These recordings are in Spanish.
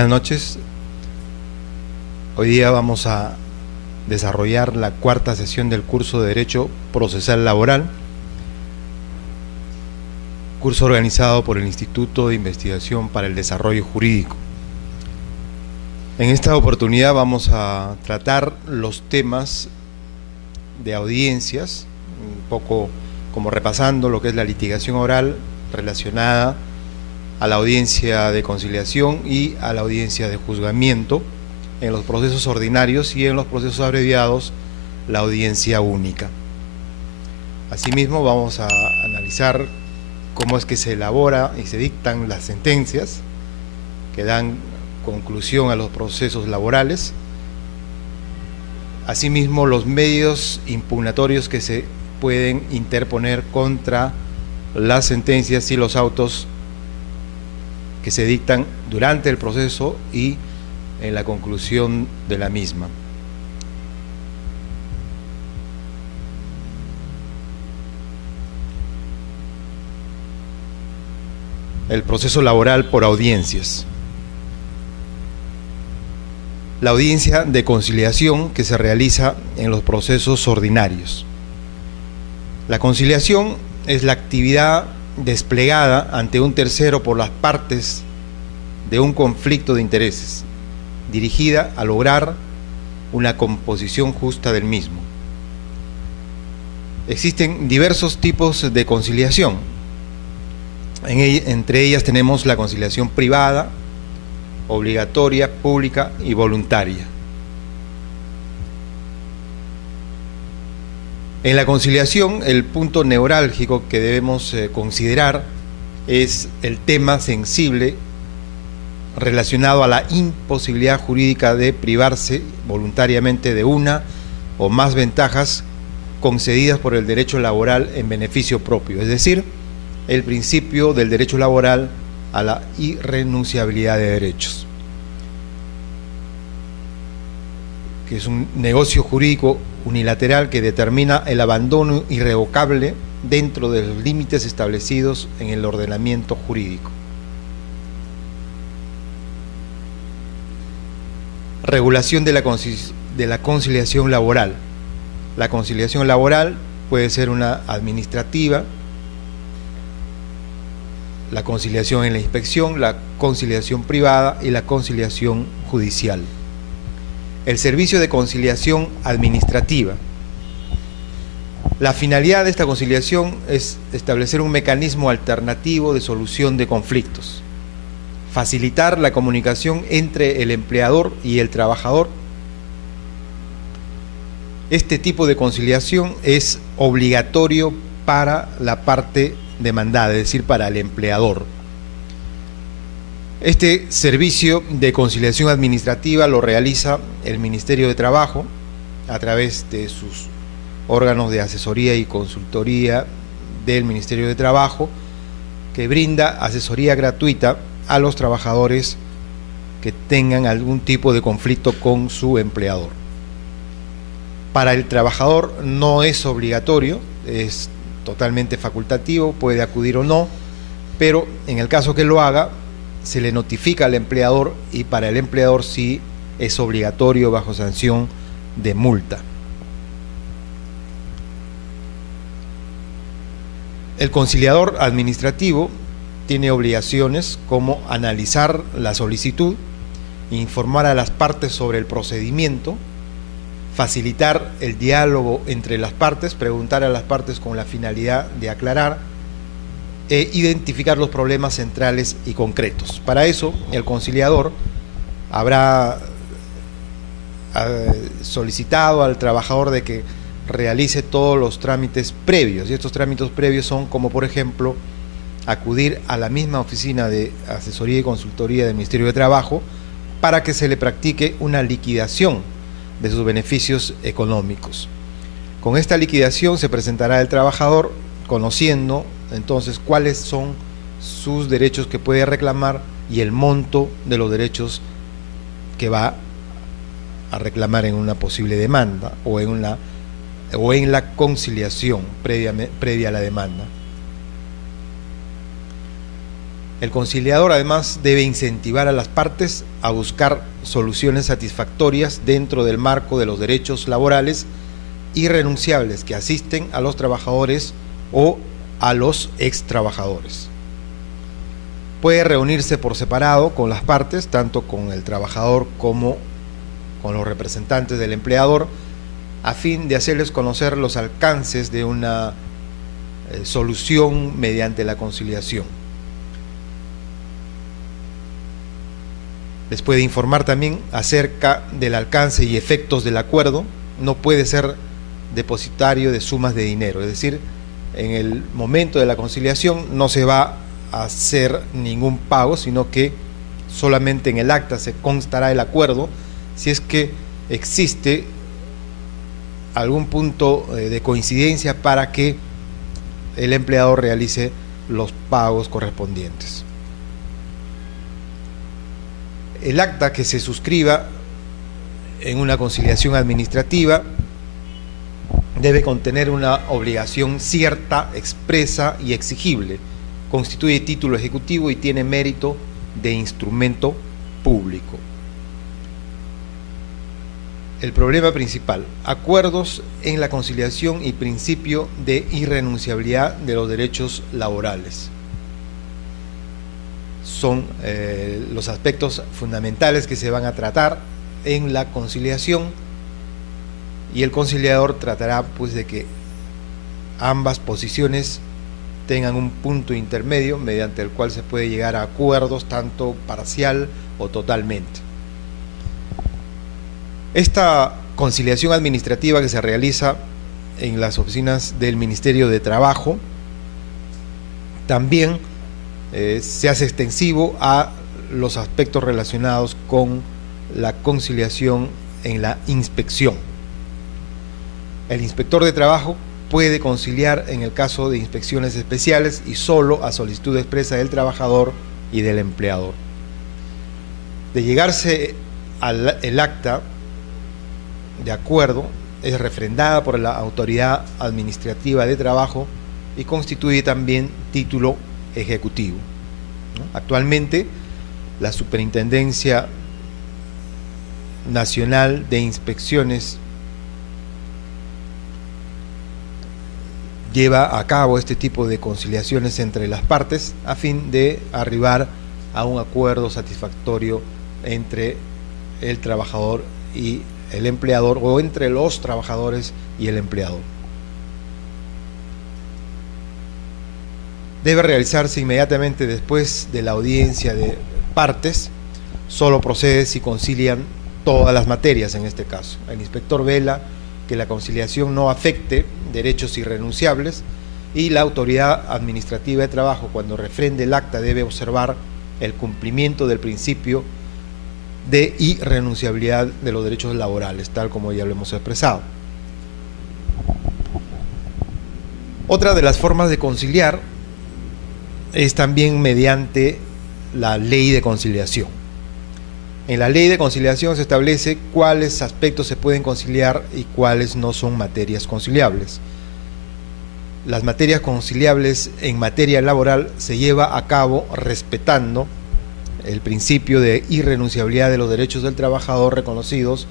Buenas noches. Hoy día vamos a desarrollar la cuarta sesión del curso de Derecho Procesal Laboral, curso organizado por el Instituto de Investigación para el Desarrollo Jurídico. En esta oportunidad vamos a tratar los temas de audiencias, un poco como repasando lo que es la litigación oral relacionada a la audiencia de conciliación y a la audiencia de juzgamiento en los procesos ordinarios y en los procesos abreviados, la audiencia única. Asimismo, vamos a analizar cómo es que se elabora y se dictan las sentencias que dan conclusión a los procesos laborales. Asimismo, los medios impugnatorios que se pueden interponer contra las sentencias y los autos que se dictan durante el proceso y en la conclusión de la misma. El proceso laboral por audiencias. La audiencia de conciliación que se realiza en los procesos ordinarios. La conciliación es la actividad desplegada ante un tercero por las partes de un conflicto de intereses, dirigida a lograr una composición justa del mismo. Existen diversos tipos de conciliación. Entre ellas tenemos la conciliación privada, obligatoria, pública y voluntaria. En la conciliación, el punto neurálgico que debemos considerar es el tema sensible relacionado a la imposibilidad jurídica de privarse voluntariamente de una o más ventajas concedidas por el derecho laboral en beneficio propio, es decir, el principio del derecho laboral a la irrenunciabilidad de derechos, que es un negocio jurídico unilateral que determina el abandono irrevocable dentro de los límites establecidos en el ordenamiento jurídico. Regulación de la conciliación laboral. La conciliación laboral puede ser una administrativa, la conciliación en la inspección, la conciliación privada y la conciliación judicial. El servicio de conciliación administrativa. La finalidad de esta conciliación es establecer un mecanismo alternativo de solución de conflictos, facilitar la comunicación entre el empleador y el trabajador. Este tipo de conciliación es obligatorio para la parte demandada, es decir, para el empleador. Este servicio de conciliación administrativa lo realiza el Ministerio de Trabajo a través de sus órganos de asesoría y consultoría del Ministerio de Trabajo, que brinda asesoría gratuita a los trabajadores que tengan algún tipo de conflicto con su empleador. Para el trabajador no es obligatorio, es totalmente facultativo, puede acudir o no, pero en el caso que lo haga, se le notifica al empleador y para el empleador sí es obligatorio bajo sanción de multa. El conciliador administrativo tiene obligaciones como analizar la solicitud, informar a las partes sobre el procedimiento, facilitar el diálogo entre las partes, preguntar a las partes con la finalidad de aclarar e identificar los problemas centrales y concretos. Para eso, el conciliador habrá solicitado al trabajador de que realice todos los trámites previos, y estos trámites previos son como, por ejemplo, acudir a la misma oficina de asesoría y consultoría del Ministerio de Trabajo para que se le practique una liquidación de sus beneficios económicos. Con esta liquidación se presentará el trabajador conociendo entonces cuáles son sus derechos que puede reclamar y el monto de los derechos que va a reclamar en una posible demanda o en la conciliación previa a la demanda. El conciliador además debe incentivar a las partes a buscar soluciones satisfactorias dentro del marco de los derechos laborales irrenunciables que asisten a los trabajadores o a los extrabajadores. Puede reunirse por separado con las partes, tanto con el trabajador como con los representantes del empleador, a fin de hacerles conocer los alcances de una solución mediante la conciliación. Les puede informar también acerca del alcance y efectos del acuerdo. No puede ser depositario de sumas de dinero, es decir, en el momento de la conciliación no se va a hacer ningún pago, sino que solamente en el acta se constará el acuerdo si es que existe algún punto de coincidencia para que el empleador realice los pagos correspondientes. El acta que se suscriba en una conciliación administrativa debe contener una obligación cierta, expresa y exigible. Constituye título ejecutivo y tiene mérito de instrumento público. El problema principal: acuerdos en la conciliación y principio de irrenunciabilidad de los derechos laborales. Son los aspectos fundamentales que se van a tratar en la conciliación, y el conciliador tratará pues de que ambas posiciones tengan un punto intermedio mediante el cual se puede llegar a acuerdos tanto parcial o totalmente. Esta conciliación administrativa que se realiza en las oficinas del Ministerio de Trabajo también se hace extensivo a los aspectos relacionados con la conciliación en la inspección. El inspector de trabajo puede conciliar en el caso de inspecciones especiales y solo a solicitud expresa del trabajador y del empleador. De llegarse el acta de acuerdo, es refrendada por la Autoridad Administrativa de Trabajo y constituye también título ejecutivo. Actualmente, la Superintendencia Nacional de Inspecciones lleva a cabo este tipo de conciliaciones entre las partes a fin de arribar a un acuerdo satisfactorio entre el trabajador y el empleador, o entre los trabajadores y el empleador. Debe realizarse inmediatamente después de la audiencia de partes. Solo procede si concilian todas las materias en este caso. El inspector vela que la conciliación no afecte derechos irrenunciables, y la Autoridad Administrativa de Trabajo, cuando refrende el acta, debe observar el cumplimiento del principio de irrenunciabilidad de los derechos laborales, tal como ya lo hemos expresado. Otra de las formas de conciliar es también mediante la ley de conciliación. En la ley de conciliación se establece cuáles aspectos se pueden conciliar y cuáles no son materias conciliables. Las materias conciliables en materia laboral se lleva a cabo respetando el principio de irrenunciabilidad de los derechos del trabajador reconocidos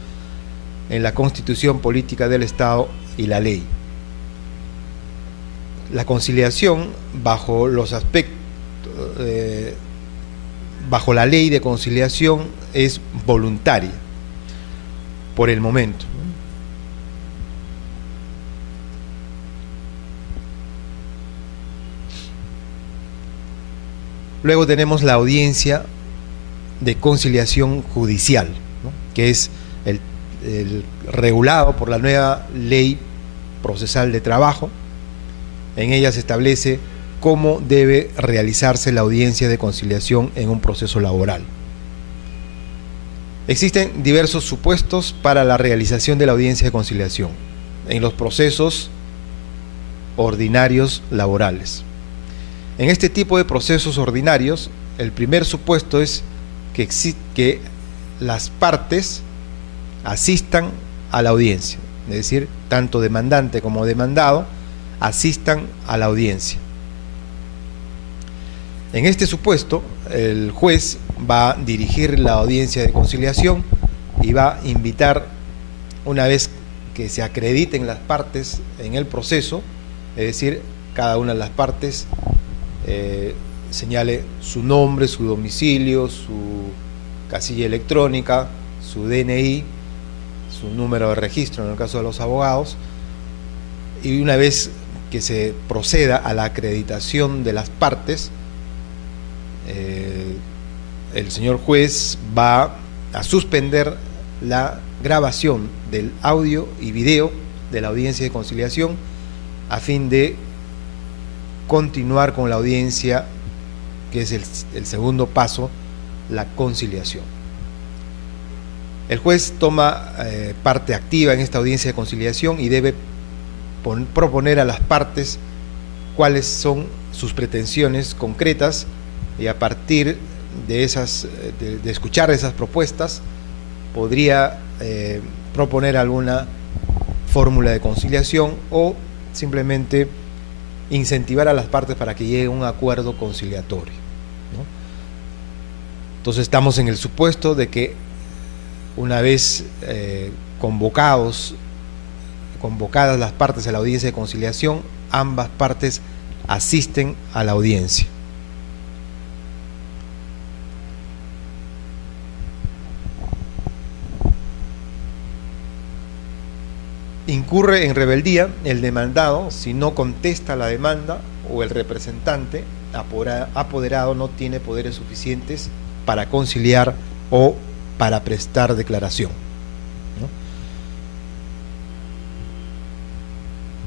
en la Constitución Política del Estado y la ley. La conciliación bajo los aspectos bajo la ley de conciliación es voluntaria por el momento. Luego tenemos la audiencia de conciliación judicial, ¿no?, que es el regulado por la nueva ley procesal de trabajo. En ella se establece cómo debe realizarse la audiencia de conciliación en un proceso laboral. Existen diversos supuestos para la realización de la audiencia de conciliación en los procesos ordinarios laborales. En este tipo de procesos ordinarios, el primer supuesto es que las partes asistan a la audiencia, es decir, tanto demandante como demandado asistan a la audiencia. En este supuesto, el juez va a dirigir la audiencia de conciliación y va a invitar, una vez que se acrediten las partes en el proceso, es decir, cada una de las partes señale su nombre, su domicilio, su casilla electrónica, su DNI, su número de registro en el caso de los abogados, y una vez que se proceda a la acreditación de las partes, el señor juez va a suspender la grabación del audio y video de la audiencia de conciliación a fin de continuar con la audiencia, que es el segundo paso, la conciliación. El juez toma parte activa en esta audiencia de conciliación y debe proponer a las partes cuáles son sus pretensiones concretas, y a partir de escuchar esas propuestas podría proponer alguna fórmula de conciliación o simplemente incentivar a las partes para que llegue a un acuerdo conciliatorio, ¿no? Entonces estamos en el supuesto de que una vez convocadas las partes a la audiencia de conciliación, ambas partes asisten a la audiencia. Incurre en rebeldía el demandado si no contesta la demanda o el representante apoderado no tiene poderes suficientes para conciliar o para prestar declaración, ¿no?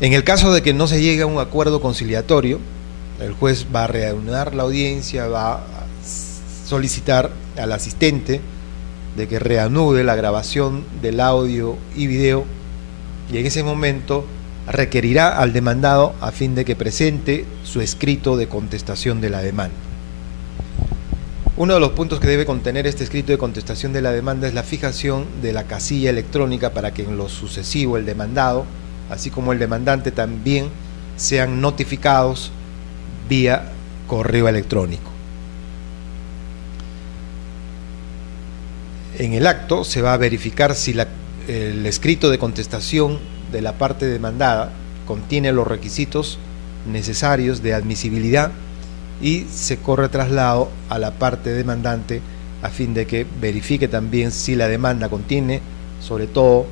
En el caso de que no se llegue a un acuerdo conciliatorio, el juez va a reanudar la audiencia, va a solicitar al asistente de que reanude la grabación del audio y video, y en ese momento requerirá al demandado a fin de que presente su escrito de contestación de la demanda. Uno de los puntos que debe contener este escrito de contestación de la demanda es la fijación de la casilla electrónica para que en lo sucesivo el demandado, así como el demandante, también sean notificados vía correo electrónico. En el acto se va a verificar si el escrito de contestación de la parte demandada contiene los requisitos necesarios de admisibilidad y se corre traslado a la parte demandante a fin de que verifique también si la demanda contiene, sobre todo,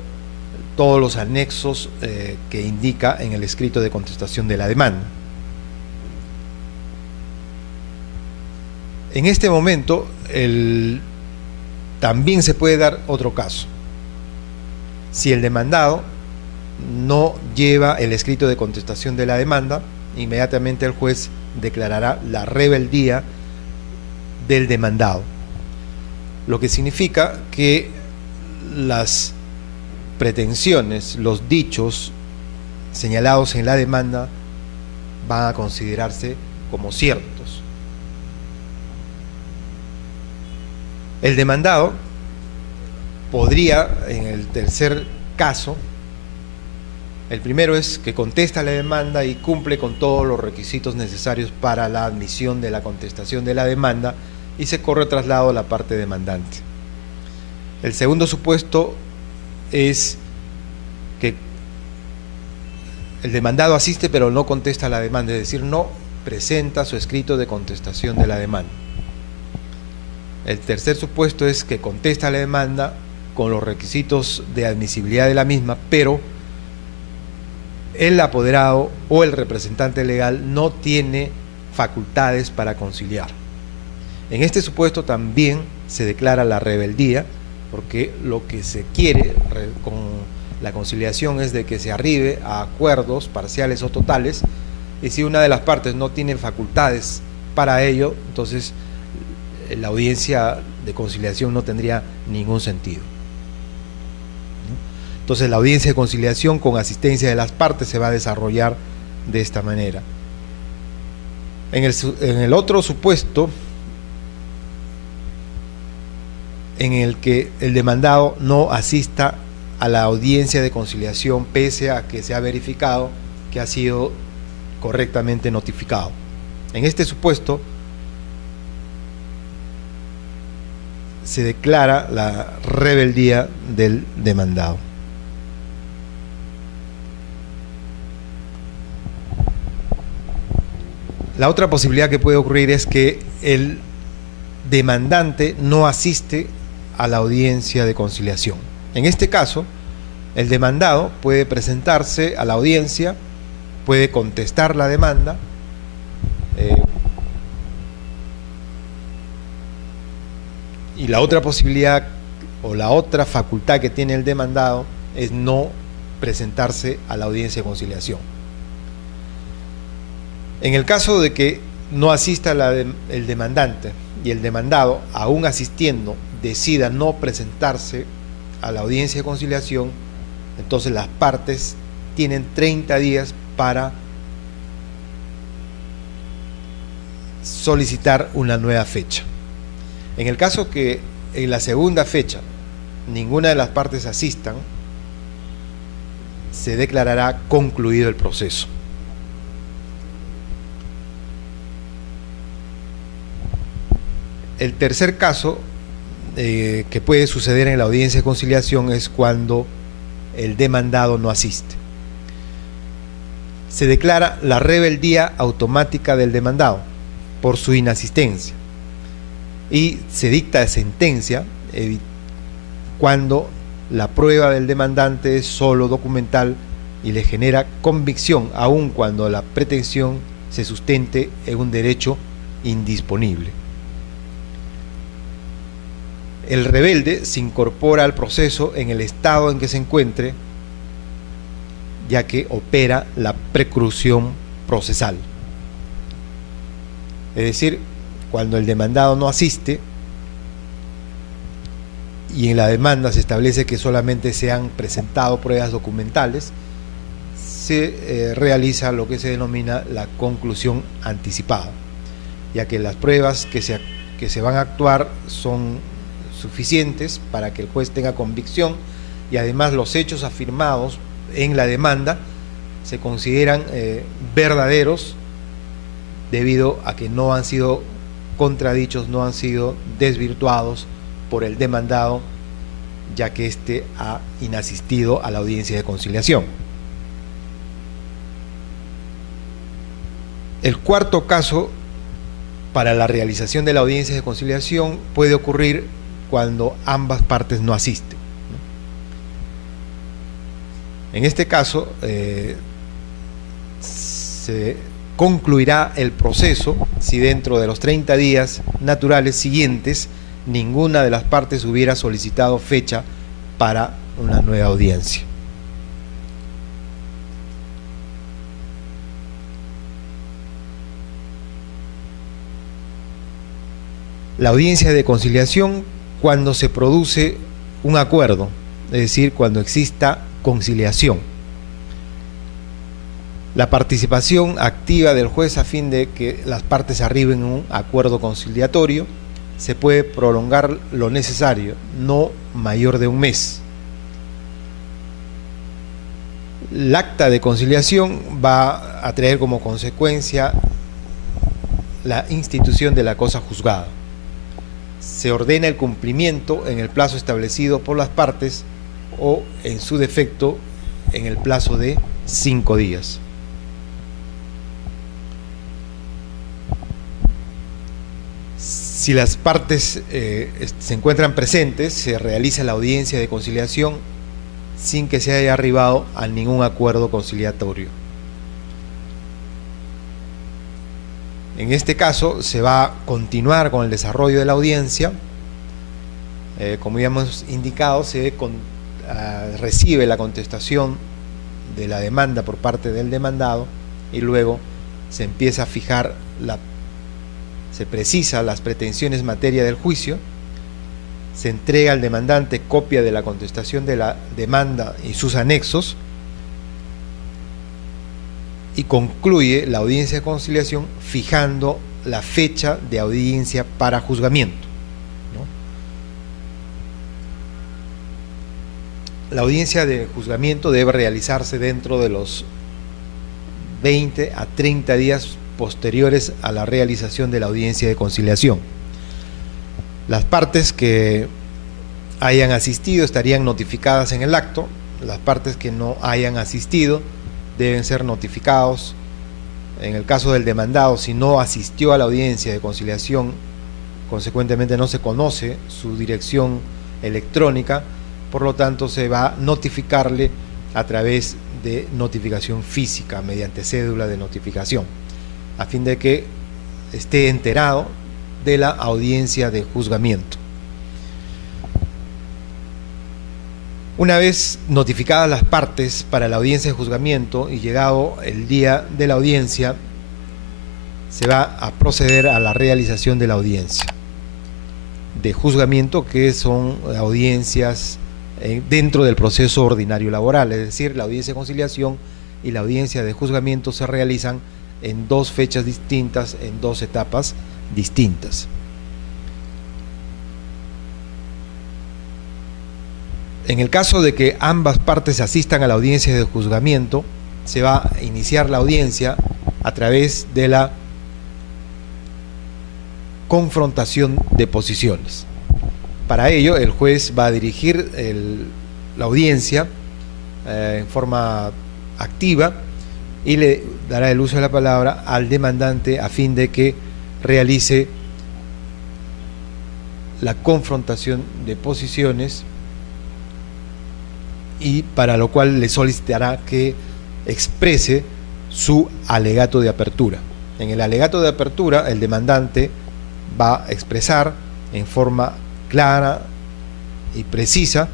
todos los anexos que indica en el escrito de contestación de la demanda. En este momento también se puede dar otro caso. Si el demandado no lleva el escrito de contestación de la demanda, inmediatamente el juez declarará la rebeldía del demandado, lo que significa que las pretensiones, los dichos señalados en la demanda van a considerarse como ciertos. El demandado podría, en el tercer caso, el primero es que contesta la demanda y cumple con todos los requisitos necesarios para la admisión de la contestación de la demanda y se corre traslado a la parte demandante. El segundo supuesto es que el demandado asiste pero no contesta la demanda, es decir, no presenta su escrito de contestación de la demanda. El tercer supuesto es que contesta la demanda con los requisitos de admisibilidad de la misma, pero el apoderado o el representante legal no tiene facultades para conciliar. En este supuesto también se declara la rebeldía, porque lo que se quiere con la conciliación es de que se arribe a acuerdos parciales o totales, y si una de las partes no tiene facultades para ello, entonces la audiencia de conciliación no tendría ningún sentido. Entonces la audiencia de conciliación con asistencia de las partes se va a desarrollar de esta manera. En el otro supuesto, en el que el demandado no asista a la audiencia de conciliación pese a que se ha verificado que ha sido correctamente notificado. En este supuesto, se declara la rebeldía del demandado. La otra posibilidad que puede ocurrir es que el demandante no asiste a la audiencia de conciliación. En este caso, el demandado puede presentarse a la audiencia, puede contestar la demanda, y la otra posibilidad o la otra facultad que tiene el demandado es no presentarse a la audiencia de conciliación. En el caso de que no asista el demandante y el demandado, aún asistiendo, decida no presentarse a la audiencia de conciliación, entonces las partes tienen 30 días para solicitar una nueva fecha. En el caso que en la segunda fecha ninguna de las partes asistan, se declarará concluido el proceso. El tercer caso que puede suceder en la audiencia de conciliación es cuando el demandado no asiste. Se declara la rebeldía automática del demandado por su inasistencia y se dicta sentencia cuando la prueba del demandante es solo documental y le genera convicción, aun cuando la pretensión se sustente en un derecho indisponible. El rebelde se incorpora al proceso en el estado en que se encuentre, ya que opera la preclusión procesal. Es decir, cuando el demandado no asiste y en la demanda se establece que solamente se han presentado pruebas documentales, se realiza lo que se denomina la conclusión anticipada, ya que las pruebas que se van a actuar son suficientes para que el juez tenga convicción y además los hechos afirmados en la demanda se consideran verdaderos debido a que no han sido contradichos, no han sido desvirtuados por el demandado, ya que éste ha inasistido a la audiencia de conciliación. El cuarto caso para la realización de la audiencia de conciliación puede ocurrir cuando ambas partes no asisten. En este caso, se concluirá el proceso si dentro de los 30 días naturales siguientes ninguna de las partes hubiera solicitado fecha para una nueva audiencia. La audiencia de conciliación cuando se produce un acuerdo, es decir, cuando exista conciliación. La participación activa del juez a fin de que las partes arriben a un acuerdo conciliatorio se puede prolongar lo necesario, no mayor de un mes. El acta de conciliación va a traer como consecuencia la institución de la cosa juzgada. Se ordena el cumplimiento en el plazo establecido por las partes o, en su defecto, en el plazo de 5 días. Si las partes se encuentran presentes, se realiza la audiencia de conciliación sin que se haya arribado a ningún acuerdo conciliatorio. En este caso se va a continuar con el desarrollo de la audiencia. Como ya hemos indicado, se recibe la contestación de la demanda por parte del demandado y luego se empieza a fijar, se precisa las pretensiones en materia del juicio, se entrega al demandante copia de la contestación de la demanda y sus anexos, y concluye la audiencia de conciliación fijando la fecha de audiencia para juzgamiento, ¿no? La audiencia de juzgamiento debe realizarse dentro de los 20 a 30 días posteriores a la realización de la audiencia de conciliación. Las partes que hayan asistido estarían notificadas en el acto. Las partes que no hayan asistido deben ser notificados. En el caso del demandado, si no asistió a la audiencia de conciliación, consecuentemente no se conoce su dirección electrónica, por lo tanto se va a notificarle a través de notificación física, mediante cédula de notificación, a fin de que esté enterado de la audiencia de juzgamiento. Una vez notificadas las partes para la audiencia de juzgamiento y llegado el día de la audiencia, se va a proceder a la realización de la audiencia de juzgamiento, que son audiencias dentro del proceso ordinario laboral, es decir, la audiencia de conciliación y la audiencia de juzgamiento se realizan en dos fechas distintas, en dos etapas distintas. En el caso de que ambas partes asistan a la audiencia de juzgamiento, se va a iniciar la audiencia a través de la confrontación de posiciones. Para ello, el juez va a dirigir la audiencia en forma activa y le dará el uso de la palabra al demandante a fin de que realice la confrontación de posiciones, y para lo cual le solicitará que exprese su alegato de apertura. En el alegato de apertura, el demandante va a expresar en forma clara y precisa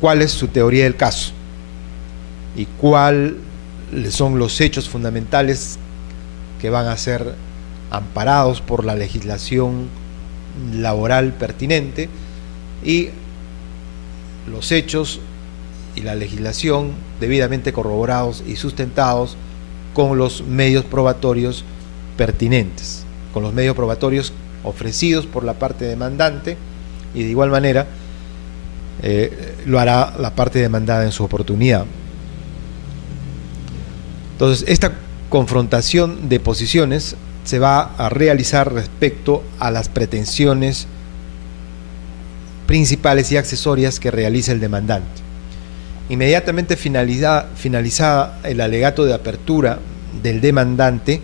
cuál es su teoría del caso y cuáles son los hechos fundamentales que van a ser amparados por la legislación laboral pertinente, y los hechos y la legislación debidamente corroborados y sustentados con los medios probatorios pertinentes, con los medios probatorios ofrecidos por la parte demandante, y de igual manera lo hará la parte demandada en su oportunidad. Entonces, esta confrontación de posiciones se va a realizar respecto a las pretensiones principales y accesorias que realiza el demandante. Inmediatamente finalizada el alegato de apertura del demandante,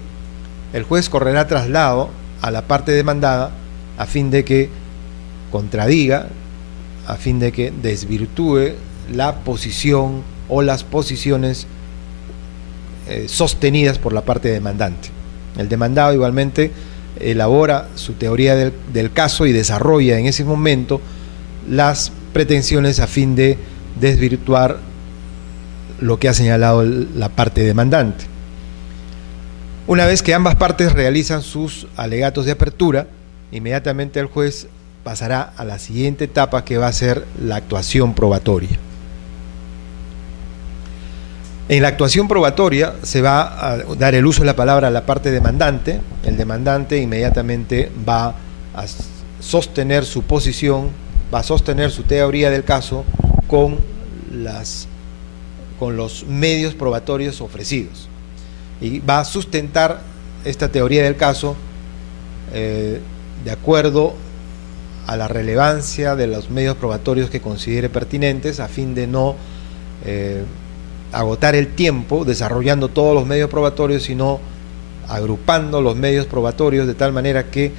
el juez correrá traslado a la parte demandada a fin de que contradiga, a fin de que desvirtúe la posición o las posiciones sostenidas por la parte demandante. El demandado igualmente elabora su teoría del caso y desarrolla en ese momento las pretensiones a fin de desvirtuar lo que ha señalado la parte demandante. Una vez que ambas partes realizan sus alegatos de apertura, inmediatamente el juez pasará a la siguiente etapa, que va a ser la actuación probatoria. En la actuación probatoria se va a dar el uso de la palabra a la parte demandante. El demandante inmediatamente va a sostener su posición, va a sostener su teoría del caso con los medios probatorios ofrecidos, y va a sustentar esta teoría del caso de acuerdo a la relevancia de los medios probatorios que considere pertinentes, a fin de no agotar el tiempo desarrollando todos los medios probatorios, sino agrupando los medios probatorios de tal manera que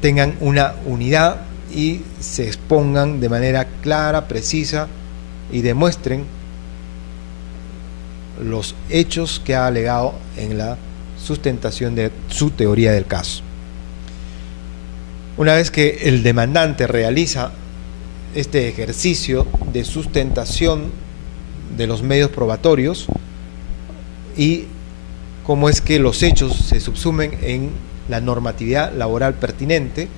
tengan una unidad y se expongan de manera clara, precisa, y demuestren los hechos que ha alegado en la sustentación de su teoría del caso. Una vez que el demandante realiza este ejercicio de sustentación de los medios probatorios y cómo es que los hechos se subsumen en la normatividad laboral pertinente,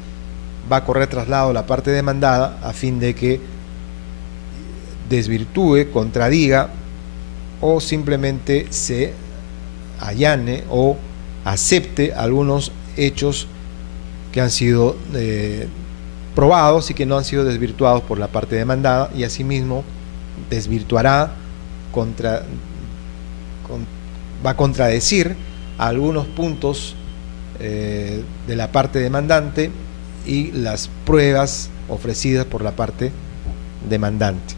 va a correr traslado a la parte demandada a fin de que desvirtúe, contradiga o simplemente se allane o acepte algunos hechos que han sido probados y que no han sido desvirtuados por la parte demandada, y asimismo desvirtuará, va a contradecir algunos puntos de la parte demandante y las pruebas ofrecidas por la parte demandante.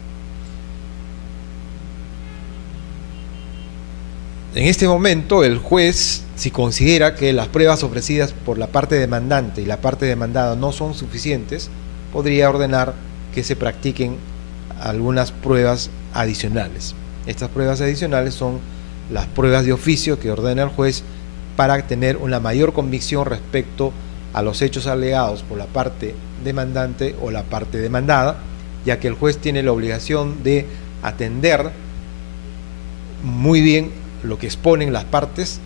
En este momento, el juez, si considera que las pruebas ofrecidas por la parte demandante y la parte demandada no son suficientes, podría ordenar que se practiquen algunas pruebas adicionales. Estas pruebas adicionales son las pruebas de oficio que ordena el juez para tener una mayor convicción respecto a los hechos alegados por la parte demandante o la parte demandada, ya que el juez tiene la obligación de atender muy bien lo que exponen las partes,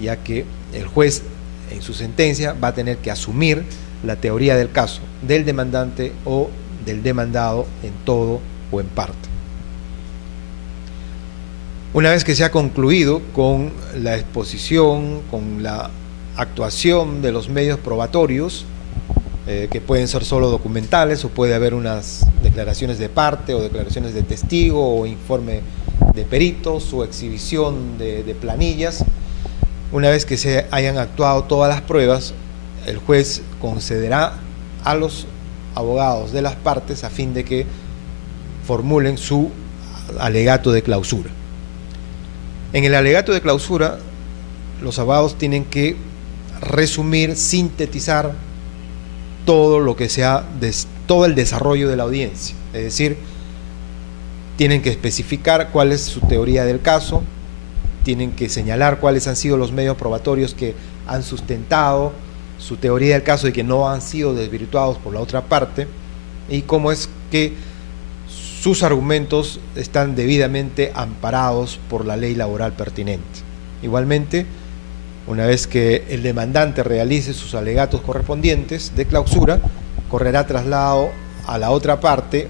ya que el juez en su sentencia va a tener que asumir la teoría del caso del demandante o del demandado en todo o en parte. Una vez que se ha concluido con la exposición, con la actuación de los medios probatorios, que pueden ser solo documentales o puede haber unas declaraciones de parte o declaraciones de testigo o informe de peritos o exhibición de planillas, una vez que se hayan actuado todas las pruebas, el juez concederá a los abogados de las partes a fin de que formulen su alegato de clausura. En el alegato de clausura, los abogados tienen que resumir, sintetizar todo lo que sea, todo el desarrollo de la audiencia. Es decir, tienen que especificar cuál es su teoría del caso, tienen que señalar cuáles han sido los medios probatorios que han sustentado su teoría del caso y que no han sido desvirtuados por la otra parte, y cómo es que sus argumentos están debidamente amparados por la ley laboral pertinente. Igualmente, una vez que el demandante realice sus alegatos correspondientes de clausura, correrá traslado a la otra parte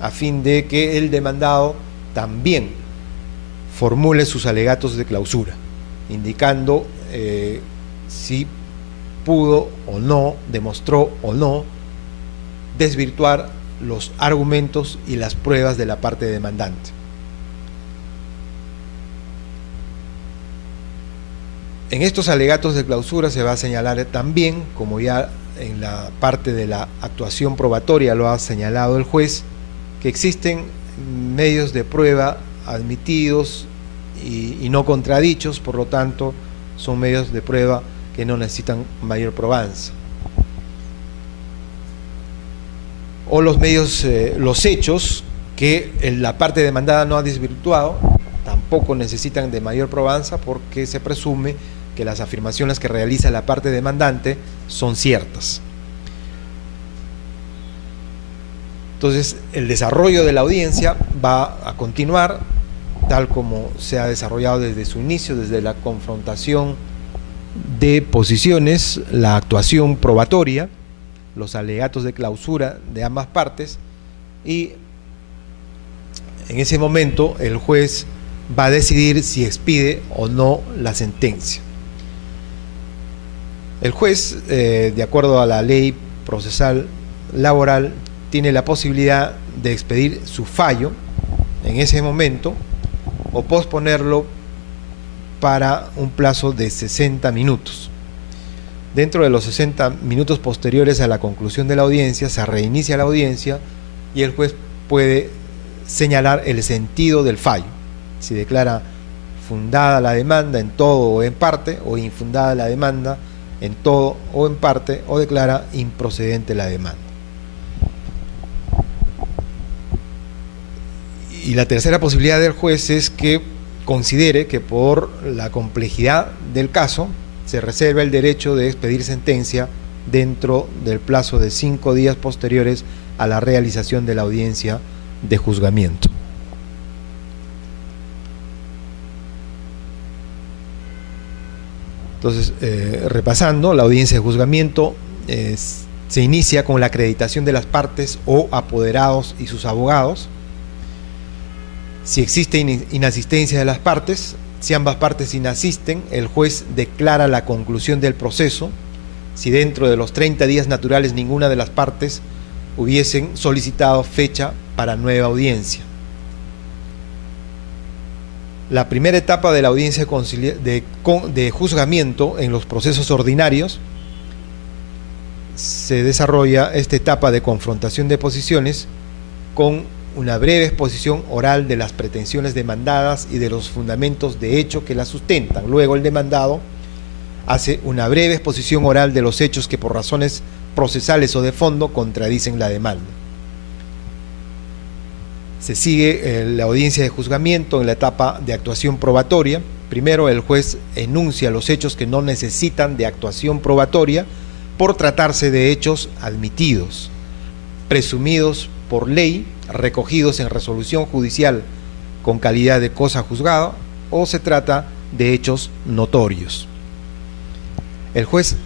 a fin de que el demandado también formule sus alegatos de clausura, indicando si pudo o no, demostró o no desvirtuar los argumentos y las pruebas de la parte demandante. En estos alegatos de clausura se va a señalar también, como ya en la parte de la actuación probatoria lo ha señalado el juez, que existen medios de prueba admitidos y no contradichos, por lo tanto son medios de prueba que no necesitan mayor probanza. O los medios, los hechos que la parte demandada no ha desvirtuado, tampoco necesitan de mayor probanza porque se presume que las afirmaciones que realiza la parte demandante son ciertas. Entonces, el desarrollo de la audiencia va a continuar tal como se ha desarrollado desde su inicio, desde la confrontación de posiciones, la actuación probatoria, los alegatos de clausura de ambas partes, y en ese momento el juez va a decidir si expide o no la sentencia. El juez, de acuerdo a la ley procesal laboral, tiene la posibilidad de expedir su fallo en ese momento o posponerlo para un plazo de 60 minutos. Dentro de los 60 minutos posteriores a la conclusión de la audiencia, se reinicia la audiencia y el juez puede señalar el sentido del fallo, si declara fundada la demanda en todo o en parte, o infundada la demanda en todo o en parte, o declara improcedente la demanda. Y la tercera posibilidad del juez es que considere que por la complejidad del caso se reserva el derecho de expedir sentencia dentro del plazo de 5 días posteriores a la realización de la audiencia de juzgamiento. Entonces, repasando, la audiencia de juzgamiento se inicia con la acreditación de las partes o apoderados y sus abogados. Si existe inasistencia de las partes, si ambas partes inasisten, el juez declara la conclusión del proceso. Si dentro de los 30 días naturales ninguna de las partes hubiesen solicitado fecha para nueva audiencia. La primera etapa de la audiencia de juzgamiento en los procesos ordinarios se desarrolla esta etapa de confrontación de posiciones con una breve exposición oral de las pretensiones demandadas y de los fundamentos de hecho que las sustentan. Luego el demandado hace una breve exposición oral de los hechos que por razones procesales o de fondo contradicen la demanda. Se sigue la audiencia de juzgamiento en la etapa de actuación probatoria. Primero, el juez enuncia los hechos que no necesitan de actuación probatoria por tratarse de hechos admitidos, presumidos por ley, recogidos en resolución judicial con calidad de cosa juzgada, o se trata de hechos notorios. El juez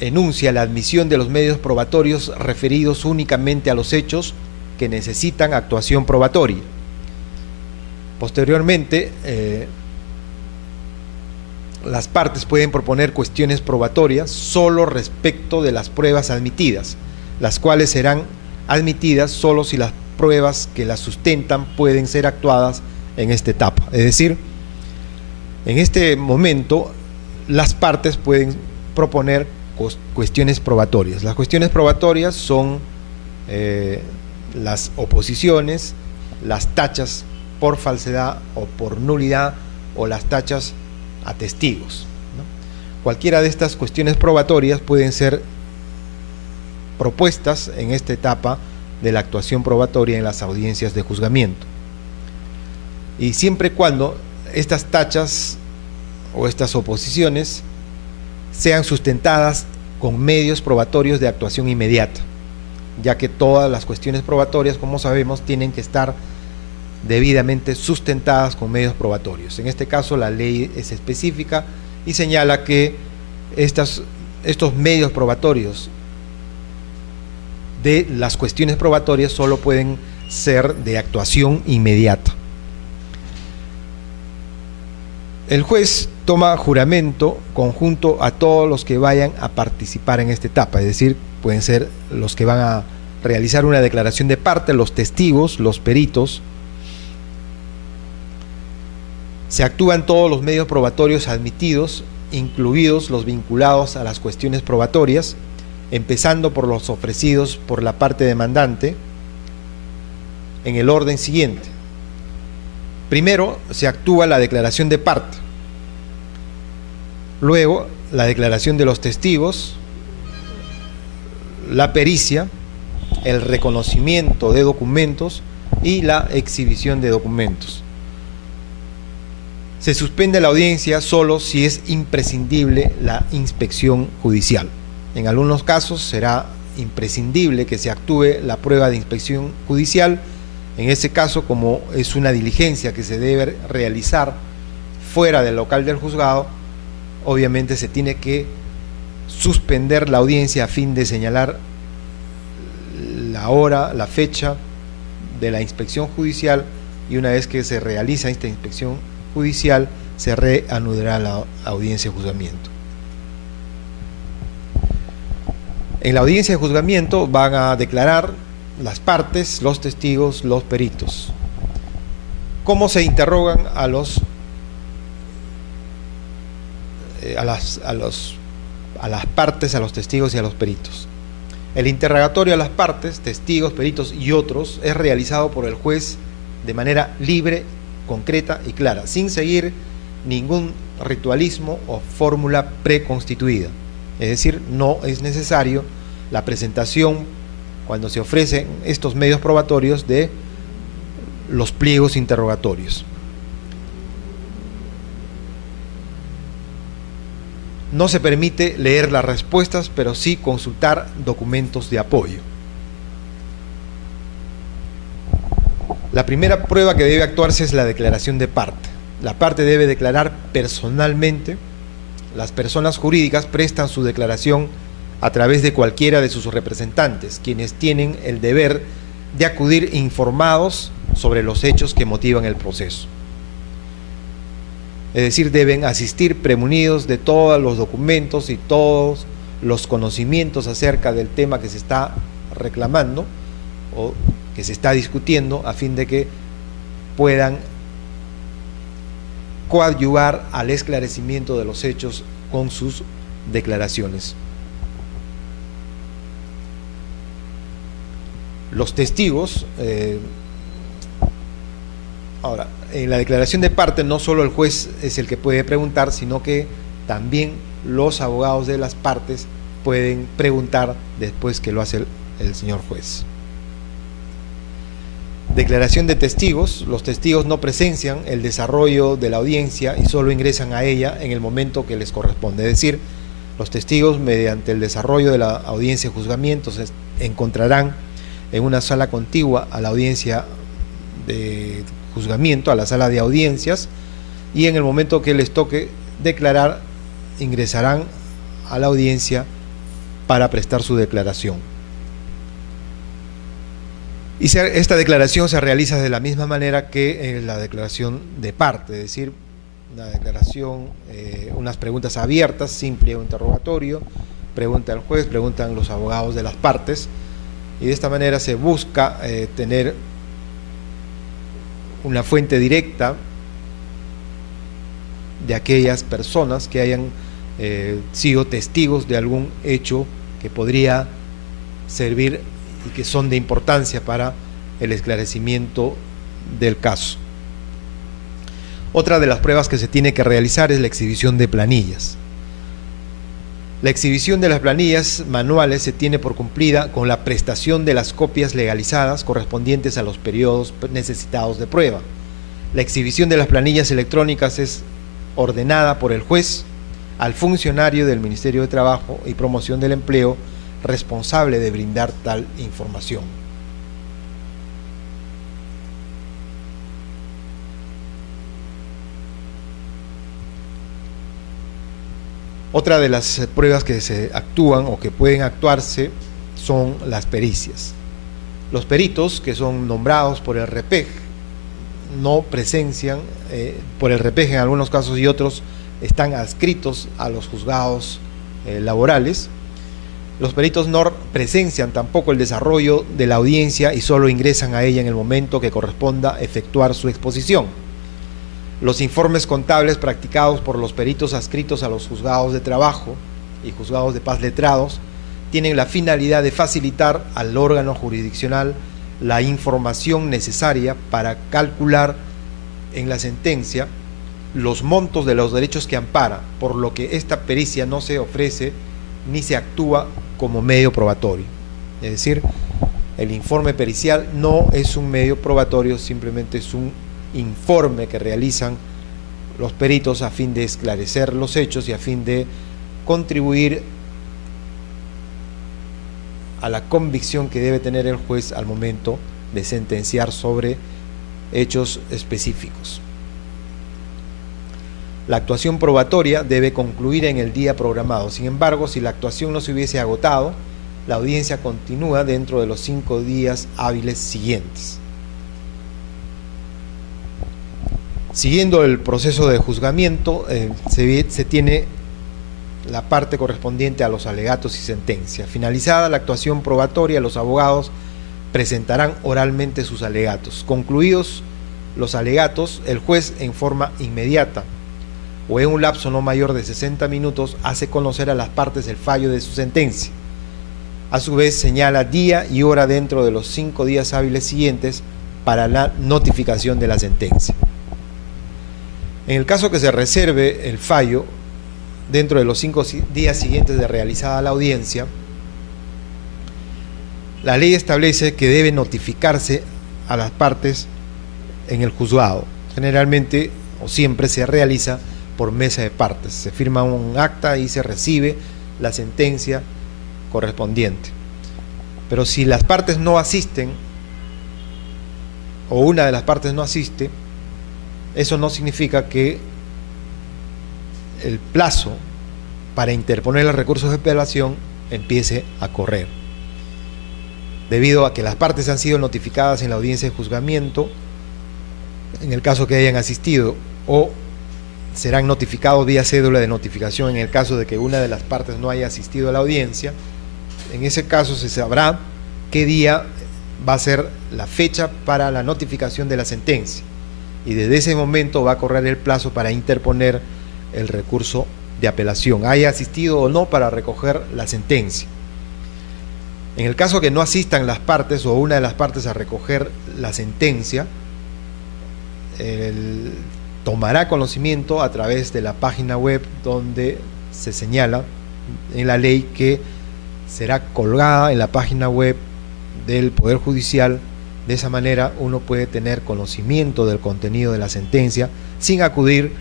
enuncia la admisión de los medios probatorios referidos únicamente a los hechos que necesitan actuación probatoria. Posteriormente, las partes pueden proponer cuestiones probatorias solo respecto de las pruebas admitidas, las cuales serán admitidas solo si las pruebas que las sustentan pueden ser actuadas en esta etapa. Es decir, en este momento las partes pueden proponer cuestiones probatorias. Las cuestiones probatorias son las oposiciones, las tachas por falsedad o por nulidad, o las tachas a testigos, ¿no? Cualquiera de estas cuestiones probatorias pueden ser propuestas en esta etapa de la actuación probatoria en las audiencias de juzgamiento. Y siempre y cuando estas tachas o estas oposiciones sean sustentadas con medios probatorios de actuación inmediata, ya que todas las cuestiones probatorias, como sabemos, tienen que estar debidamente sustentadas con medios probatorios. En este caso, la ley es específica y señala que estos medios probatorios de las cuestiones probatorias solo pueden ser de actuación inmediata. El juez toma juramento conjunto a todos los que vayan a participar en esta etapa, es decir, pueden ser los que van a realizar una declaración de parte, los testigos, los peritos. Se actúan todos los medios probatorios admitidos, incluidos los vinculados a las cuestiones probatorias, empezando por los ofrecidos por la parte demandante, en el orden siguiente. Primero se actúa la declaración de parte, luego la declaración de los testigos, la pericia, el reconocimiento de documentos y la exhibición de documentos. Se suspende la audiencia solo si es imprescindible la inspección judicial. En algunos casos será imprescindible que se actúe la prueba de inspección judicial. En ese caso, como es una diligencia que se debe realizar fuera del local del juzgado, obviamente se tiene que suspender la audiencia a fin de señalar la hora, la fecha de la inspección judicial, y una vez que se realiza esta inspección judicial se reanudará la audiencia de juzgamiento. En la audiencia de juzgamiento van a declarar las partes, los testigos, los peritos. ¿Cómo se interrogan a las partes, a los testigos y a los peritos? El interrogatorio a las partes, testigos, peritos y otros es realizado por el juez de manera libre, concreta y clara, sin seguir ningún ritualismo o fórmula preconstituida. Es decir, no es necesario la presentación, cuando se ofrecen estos medios probatorios, de los pliegos interrogatorios. No se permite leer las respuestas, pero sí consultar documentos de apoyo. La primera prueba que debe actuarse es la declaración de parte. La parte debe declarar personalmente. Las personas jurídicas prestan su declaración a través de cualquiera de sus representantes, quienes tienen el deber de acudir informados sobre los hechos que motivan el proceso. Es decir, deben asistir premunidos de todos los documentos y todos los conocimientos acerca del tema que se está reclamando o que se está discutiendo, a fin de que puedan coadyuvar al esclarecimiento de los hechos con sus declaraciones. Los testigos, ahora, en la declaración de parte no solo el juez es el que puede preguntar, sino que también los abogados de las partes pueden preguntar después que lo hace el señor juez. Declaración de testigos. Los testigos no presencian el desarrollo de la audiencia y solo ingresan a ella en el momento que les corresponde. Es decir, los testigos, mediante el desarrollo de la audiencia de juzgamiento, se encontrarán en una sala contigua a la audiencia de juzgamiento, a la sala de audiencias, y en el momento que les toque declarar, ingresarán a la audiencia para prestar su declaración. Y esta declaración se realiza de la misma manera que la declaración de parte, es decir, una declaración, unas preguntas abiertas, simple o interrogatorio, pregunta al juez, preguntan los abogados de las partes, y de esta manera se busca tener una fuente directa de aquellas personas que hayan sido testigos de algún hecho que podría servir y que son de importancia para el esclarecimiento del caso. Otra de las pruebas que se tiene que realizar es la exhibición de planillas. La exhibición de las planillas manuales se tiene por cumplida con la prestación de las copias legalizadas correspondientes a los periodos necesitados de prueba. La exhibición de las planillas electrónicas es ordenada por el juez al funcionario del Ministerio de Trabajo y Promoción del Empleo responsable de brindar tal información. Otra de las pruebas que se actúan o que pueden actuarse son las pericias. Los peritos que son nombrados por el REPEG no presencian, por el REPEG en algunos casos y otros están adscritos a los juzgados laborales. Los peritos no presencian tampoco el desarrollo de la audiencia y solo ingresan a ella en el momento que corresponda efectuar su exposición. Los informes contables practicados por los peritos adscritos a los juzgados de trabajo y juzgados de paz letrados tienen la finalidad de facilitar al órgano jurisdiccional la información necesaria para calcular en la sentencia los montos de los derechos que ampara, por lo que esta pericia no se ofrece ni se actúa como medio probatorio. Es decir, el informe pericial no es un medio probatorio, simplemente es un informe que realizan los peritos a fin de esclarecer los hechos y a fin de contribuir a la convicción que debe tener el juez al momento de sentenciar sobre hechos específicos. La actuación probatoria debe concluir en el día programado. Sin embargo, si la actuación no se hubiese agotado, la audiencia continúa dentro de los 5 días hábiles siguientes. Siguiendo el proceso de juzgamiento, se tiene la parte correspondiente a los alegatos y sentencia. Finalizada la actuación probatoria, los abogados presentarán oralmente sus alegatos. Concluidos los alegatos, el juez en forma inmediata o en un lapso no mayor de 60 minutos hace conocer a las partes el fallo de su sentencia. A su vez señala día y hora dentro de los 5 días hábiles siguientes para la notificación de la sentencia. En el caso que se reserve el fallo dentro de los 5 días siguientes de realizada la audiencia, la ley establece que debe notificarse a las partes en el juzgado. Generalmente o siempre se realiza por mesa de partes. Se firma un acta y se recibe la sentencia correspondiente. Pero si las partes no asisten o una de las partes no asiste, eso no significa que el plazo para interponer los recursos de apelación empiece a correr. Debido a que las partes han sido notificadas en la audiencia de juzgamiento, en el caso que hayan asistido, o serán notificados vía cédula de notificación en el caso de que una de las partes no haya asistido a la audiencia. En ese caso se sabrá qué día va a ser la fecha para la notificación de la sentencia, y desde ese momento va a correr el plazo para interponer el recurso de apelación, haya asistido o no, para recoger la sentencia. En el caso que no asistan las partes o una de las partes a recoger la sentencia, tomará conocimiento a través de la página web donde se señala en la ley que será colgada en la página web del Poder Judicial. De esa manera uno puede tener conocimiento del contenido de la sentencia sin acudir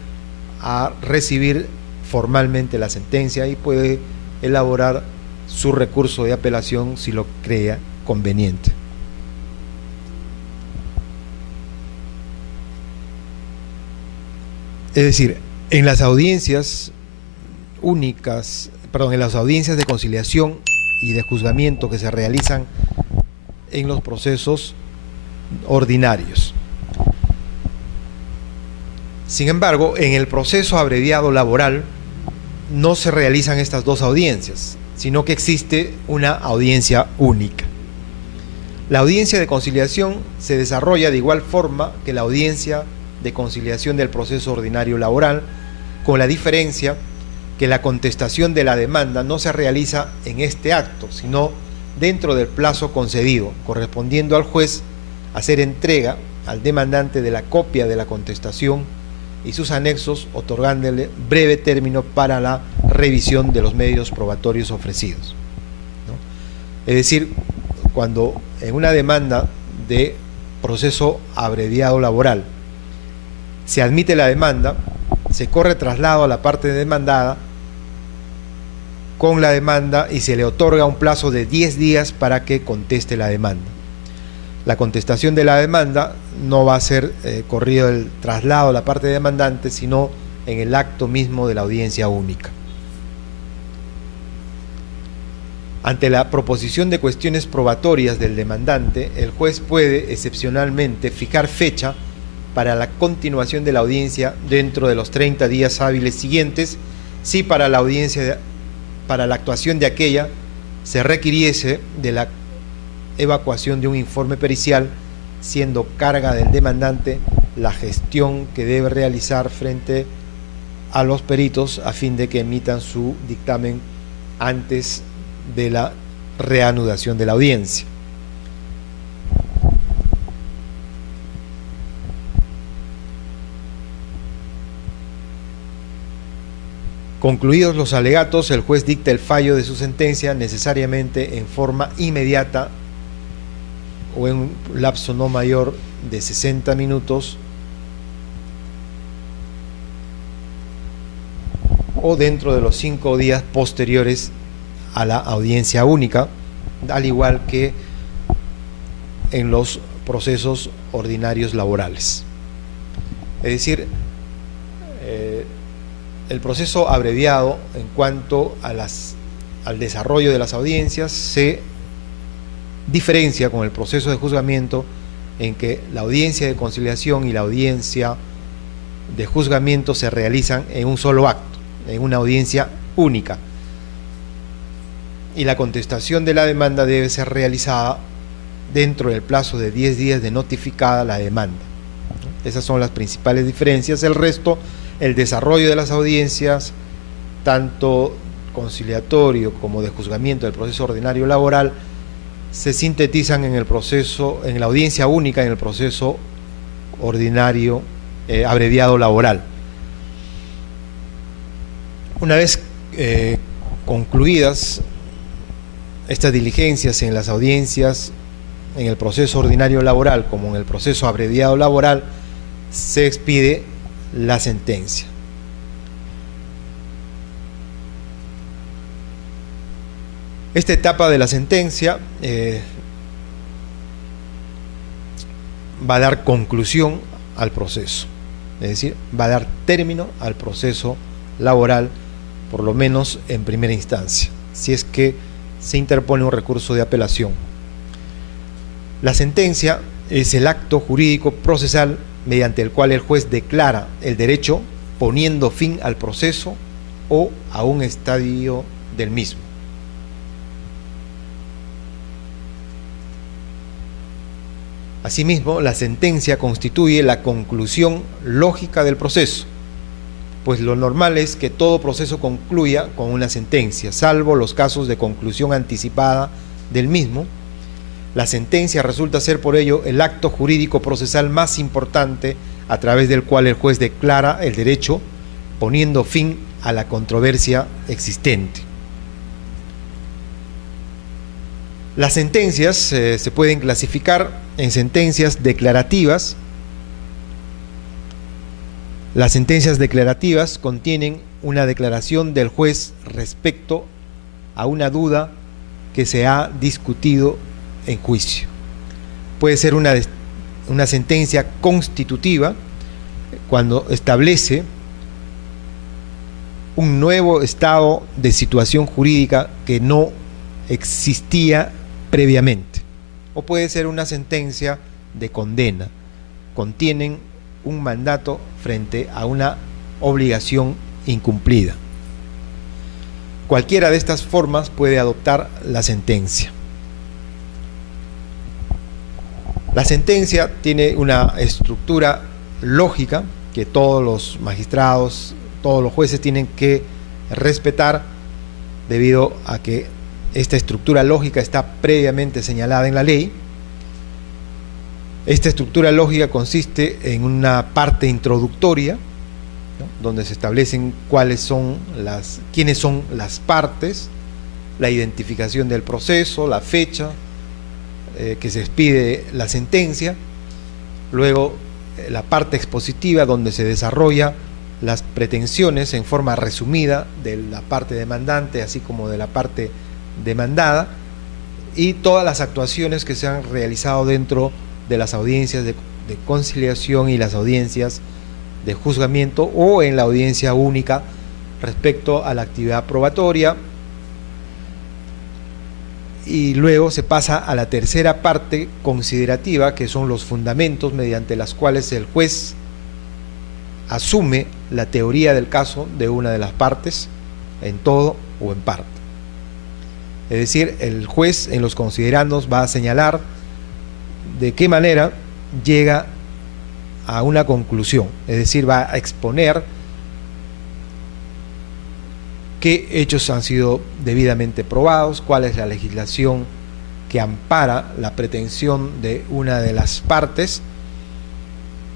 a recibir formalmente la sentencia, y puede elaborar su recurso de apelación si lo crea conveniente. Es decir, en las audiencias únicas, en las audiencias de conciliación y de juzgamiento que se realizan en los procesos ordinarios. Sin embargo, en el proceso abreviado laboral no se realizan estas dos audiencias, sino que existe una audiencia única. La audiencia de conciliación se desarrolla de igual forma que la audiencia de conciliación del proceso ordinario laboral, con la diferencia que la contestación de la demanda no se realiza en este acto, sino dentro del plazo concedido, correspondiendo al juez hacer entrega al demandante de la copia de la contestación y sus anexos, otorgándole breve término para la revisión de los medios probatorios ofrecidos, ¿no? Es decir, cuando en una demanda de proceso abreviado laboral se admite la demanda, se corre traslado a la parte demandada con la demanda y se le otorga un plazo de 10 días para que conteste la demanda. La contestación de la demanda no va a ser corrido el traslado a la parte demandante, sino en el acto mismo de la audiencia única. Ante la proposición de cuestiones probatorias del demandante, el juez puede excepcionalmente fijar fecha para la continuación de la audiencia dentro de los 30 días hábiles siguientes, si para la actuación de aquella se requiriese de la evacuación de un informe pericial, siendo carga del demandante la gestión que debe realizar frente a los peritos a fin de que emitan su dictamen antes de la reanudación de la audiencia. Concluidos los alegatos, el juez dicta el fallo de su sentencia, necesariamente en forma inmediata o en un lapso no mayor de 60 minutos o dentro de los 5 días posteriores a la audiencia única, al igual que en los procesos ordinarios laborales. Es decir, el proceso abreviado en cuanto a al desarrollo de las audiencias se diferencia con el proceso de juzgamiento, en que la audiencia de conciliación y la audiencia de juzgamiento se realizan en un solo acto, en una audiencia única, y la contestación de la demanda debe ser realizada dentro del plazo de 10 días de notificada la demanda. Esas son las principales diferencias. El resto, el desarrollo de las audiencias, tanto conciliatorio como de juzgamiento del proceso ordinario laboral, se sintetizan en el proceso, en la audiencia única, en el proceso ordinario abreviado laboral. Una vez concluidas estas diligencias en las audiencias, en el proceso ordinario laboral como en el proceso abreviado laboral, se expide la sentencia. Esta etapa de la sentencia va a dar conclusión al proceso, es decir, va a dar término al proceso laboral, por lo menos en primera instancia, si es que se interpone un recurso de apelación. La sentencia es el acto jurídico procesal mediante el cual el juez declara el derecho poniendo fin al proceso o a un estadio del mismo. Asimismo, la sentencia constituye la conclusión lógica del proceso, pues lo normal es que todo proceso concluya con una sentencia, salvo los casos de conclusión anticipada del mismo, la sentencia resulta ser por ello el acto jurídico procesal más importante a través del cual el juez declara el derecho, poniendo fin a la controversia existente. Las sentencias se pueden clasificar en sentencias declarativas. Las sentencias declarativas contienen una declaración del juez respecto a una duda que se ha discutido en juicio. Puede ser una sentencia constitutiva cuando establece un nuevo estado de situación jurídica que no existía previamente, o puede ser una sentencia de condena, contienen un mandato frente a una obligación incumplida. Cualquiera de estas formas puede adoptar la sentencia. La sentencia tiene una estructura lógica que todos los magistrados, todos los jueces tienen que respetar, debido a que esta estructura lógica está previamente señalada en la ley. Esta estructura lógica consiste en una parte introductoria, ¿no?, donde se establecen quiénes son las partes, la identificación del proceso, la fecha que se expide la sentencia. Luego la parte expositiva, donde se desarrolla las pretensiones en forma resumida de la parte demandante, así como de la parte demandada, y todas las actuaciones que se han realizado dentro de las audiencias de conciliación y las audiencias de juzgamiento, o en la audiencia única respecto a la actividad probatoria. Y luego se pasa a la tercera parte considerativa, que son los fundamentos mediante los cuales el juez asume la teoría del caso de una de las partes, en todo o en parte. Es decir, el juez en los considerandos va a señalar de qué manera llega a una conclusión, es decir, va a exponer qué hechos han sido debidamente probados, cuál es la legislación que ampara la pretensión de una de las partes,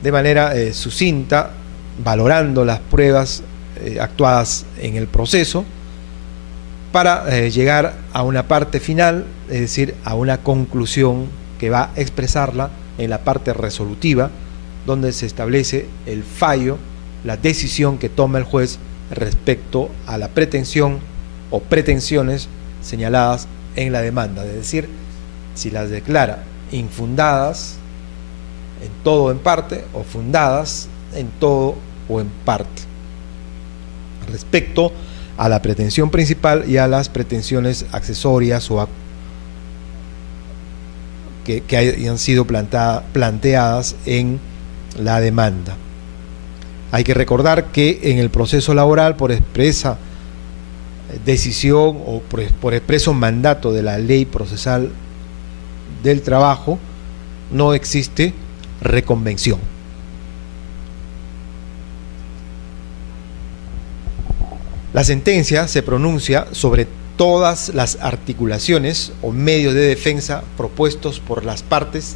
de manera sucinta, valorando las pruebas actuadas en el proceso, para llegar a una parte final, es decir, a una conclusión que va a expresarla en la parte resolutiva, donde se establece el fallo, la decisión que toma el juez respecto a la pretensión o pretensiones señaladas en la demanda, es decir, si las declara infundadas en todo o en parte, o fundadas en todo o en parte, respecto a la pretensión principal y a las pretensiones accesorias o que hayan sido planteadas en la demanda. Hay que recordar que en el proceso laboral, por expresa decisión o por expreso mandato de la Ley Procesal del Trabajo, no existe reconvención. La sentencia se pronuncia sobre todas las articulaciones o medios de defensa propuestos por las partes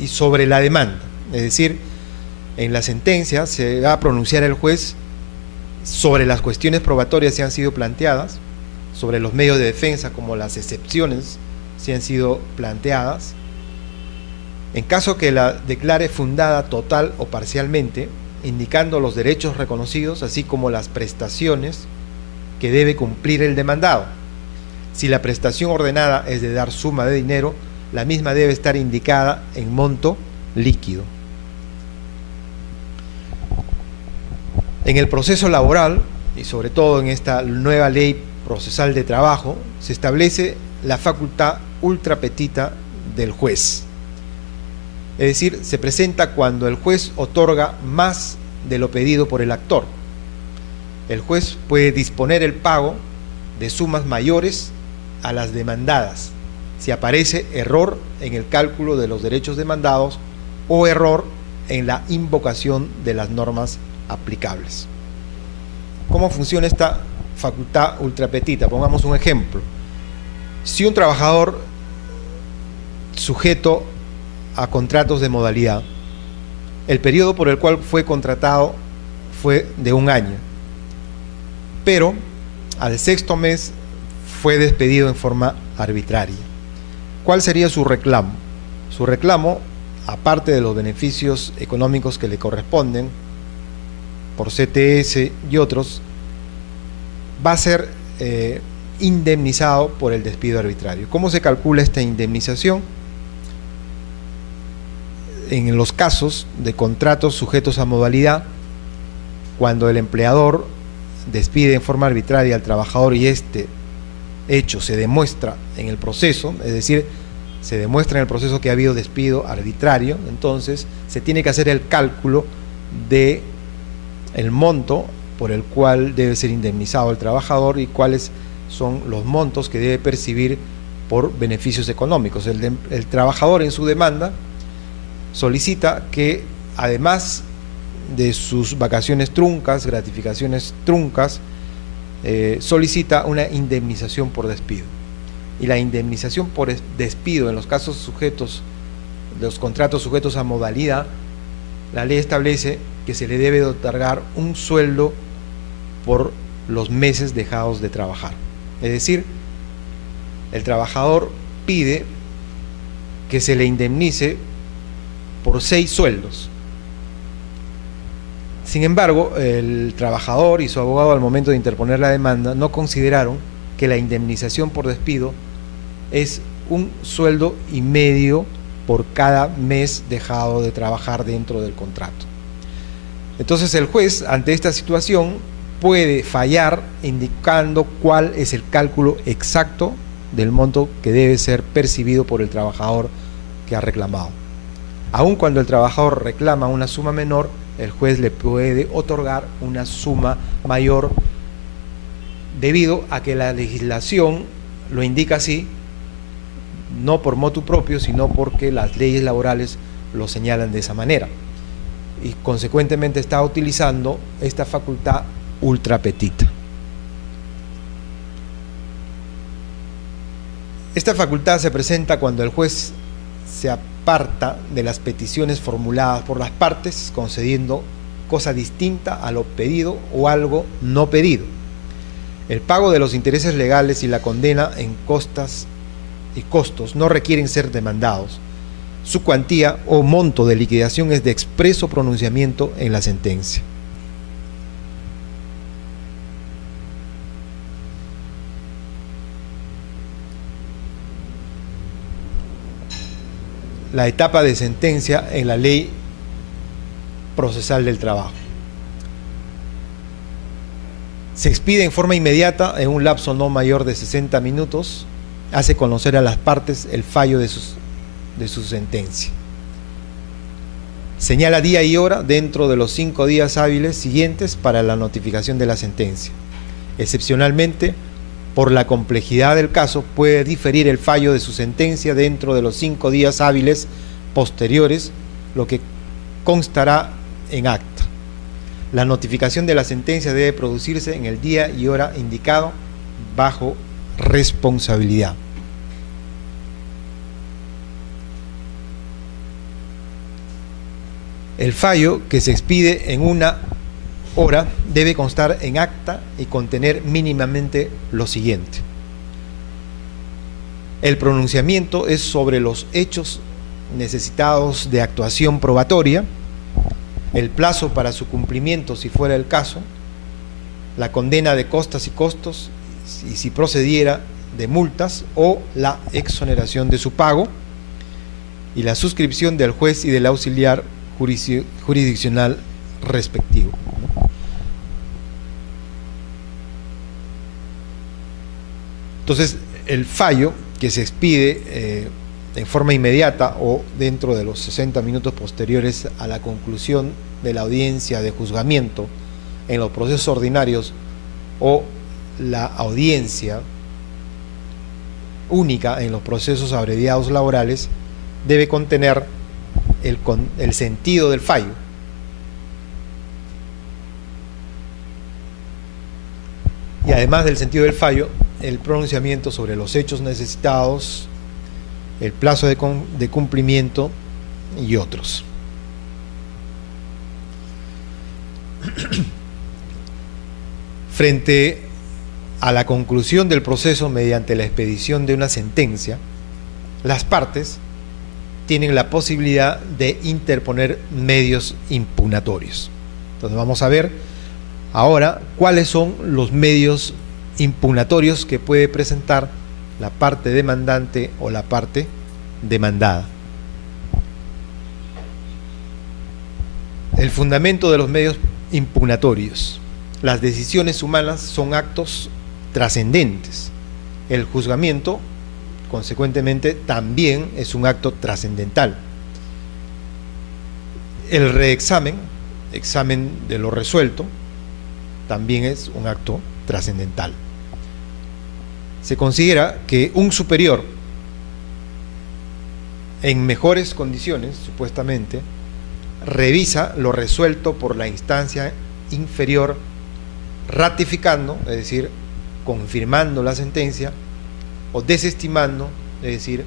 y sobre la demanda. Es decir, en la sentencia se va a pronunciar el juez sobre las cuestiones probatorias si han sido planteadas, sobre los medios de defensa como las excepciones si han sido planteadas. En caso que la declare fundada total o parcialmente, indicando los derechos reconocidos, así como las prestaciones que debe cumplir el demandado. Si la prestación ordenada es de dar suma de dinero, la misma debe estar indicada en monto líquido. En el proceso laboral, y sobre todo en esta nueva Ley Procesal de Trabajo, se establece la facultad ultra petita del juez. Es decir, se presenta cuando el juez otorga más de lo pedido por el actor. El juez puede disponer el pago de sumas mayores a las demandadas si aparece error en el cálculo de los derechos demandados o error en la invocación de las normas aplicables. ¿Cómo funciona esta facultad ultra petita? Pongamos un ejemplo. Si un trabajador sujeto a contratos de modalidad, el periodo por el cual fue contratado fue de 1 año, pero al 6º mes fue despedido en forma arbitraria, ¿cuál sería su reclamo? Su reclamo, aparte de los beneficios económicos que le corresponden por CTS y otros, va a ser indemnizado por el despido arbitrario. ¿Cómo se calcula esta indemnización? En los casos de contratos sujetos a modalidad, cuando el empleador despide en forma arbitraria al trabajador y este hecho se demuestra en el proceso, es decir, se demuestra en el proceso que ha habido despido arbitrario, entonces se tiene que hacer el cálculo de el monto por el cual debe ser indemnizado el trabajador y cuáles son los montos que debe percibir por beneficios económicos. El trabajador en su demanda solicita que, además de sus vacaciones truncas, gratificaciones truncas, solicita una indemnización por despido. Y la indemnización por despido en los casos sujetos, los contratos sujetos a modalidad, la ley establece que se le debe de otorgar un sueldo por los meses dejados de trabajar. Es decir, el trabajador pide que se le indemnice por 6 sueldos. Sin embargo, el trabajador y su abogado, al momento de interponer la demanda, no consideraron que la indemnización por despido es 1,5 sueldos por cada mes dejado de trabajar dentro del contrato. Entonces el juez, ante esta situación, puede fallar indicando cuál es el cálculo exacto del monto que debe ser percibido por el trabajador que ha reclamado. Aun cuando el trabajador reclama una suma menor, el juez le puede otorgar una suma mayor debido a que la legislación lo indica así, no por motu propio, sino porque las leyes laborales lo señalan de esa manera. Y consecuentemente está utilizando esta facultad ultra petita. Esta facultad se presenta cuando el juez se aparta de las peticiones formuladas por las partes, concediendo cosa distinta a lo pedido o algo no pedido. El pago de los intereses legales y la condena en costas y costos no requieren ser demandados. Su cuantía o monto de liquidación es de expreso pronunciamiento en la sentencia. La etapa de sentencia en la ley procesal del trabajo. Se expide en forma inmediata en un lapso no mayor de 60 minutos, hace conocer a las partes el fallo de su sentencia. Señala día y hora dentro de los 5 días hábiles siguientes para la notificación de la sentencia. Excepcionalmente, por la complejidad del caso, puede diferir el fallo de su sentencia dentro de los 5 días hábiles posteriores, lo que constará en acta. La notificación de la sentencia debe producirse en el día y hora indicado bajo responsabilidad. El fallo que se expide en una hora debe constar en acta y contener mínimamente lo siguiente. El pronunciamiento es sobre los hechos necesitados de actuación probatoria, el plazo para su cumplimiento si fuera el caso, la condena de costas y costos y si procediera de multas o la exoneración de su pago y la suscripción del juez y del auxiliar jurisdiccional respectivo. Entonces, el fallo que se expide en forma inmediata o dentro de los 60 minutos posteriores a la conclusión de la audiencia de juzgamiento en los procesos ordinarios o la audiencia única en los procesos abreviados laborales, debe contener el sentido del fallo. Y además del sentido del fallo, el pronunciamiento sobre los hechos necesitados, el plazo de cumplimiento y otros. Frente a la conclusión del proceso mediante la expedición de una sentencia, las partes tienen la posibilidad de interponer medios impugnatorios. Entonces vamos a ver ahora cuáles son los medios impugnatorios que puede presentar la parte demandante o la parte demandada. El fundamento de los medios impugnatorios. Las decisiones humanas son actos trascendentes. El juzgamiento, consecuentemente, también es un acto trascendental. El reexamen, examen de lo resuelto, también es un acto trascendental. Se considera que un superior, en mejores condiciones, supuestamente, revisa lo resuelto por la instancia inferior, ratificando, es decir, confirmando la sentencia, o desestimando, es decir,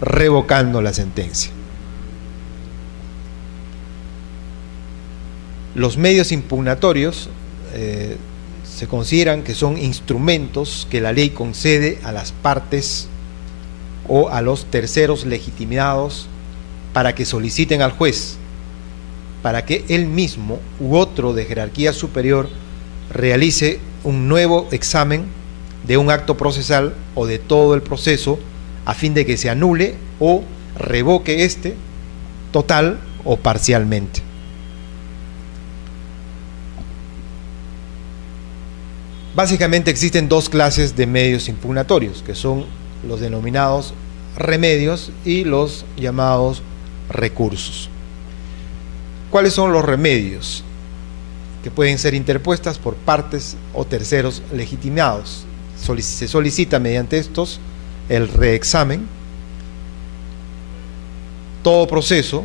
revocando la sentencia. Los medios impugnatorios se consideran que son instrumentos que la ley concede a las partes o a los terceros legitimados para que soliciten al juez, para que él mismo u otro de jerarquía superior realice un nuevo examen de un acto procesal o de todo el proceso, a fin de que se anule o revoque este total o parcialmente. Básicamente existen dos clases de medios impugnatorios, que son los denominados remedios y los llamados recursos. ¿Cuáles son los remedios? Que pueden ser interpuestas por partes o terceros legitimados. Se solicita mediante estos el reexamen. Todo proceso,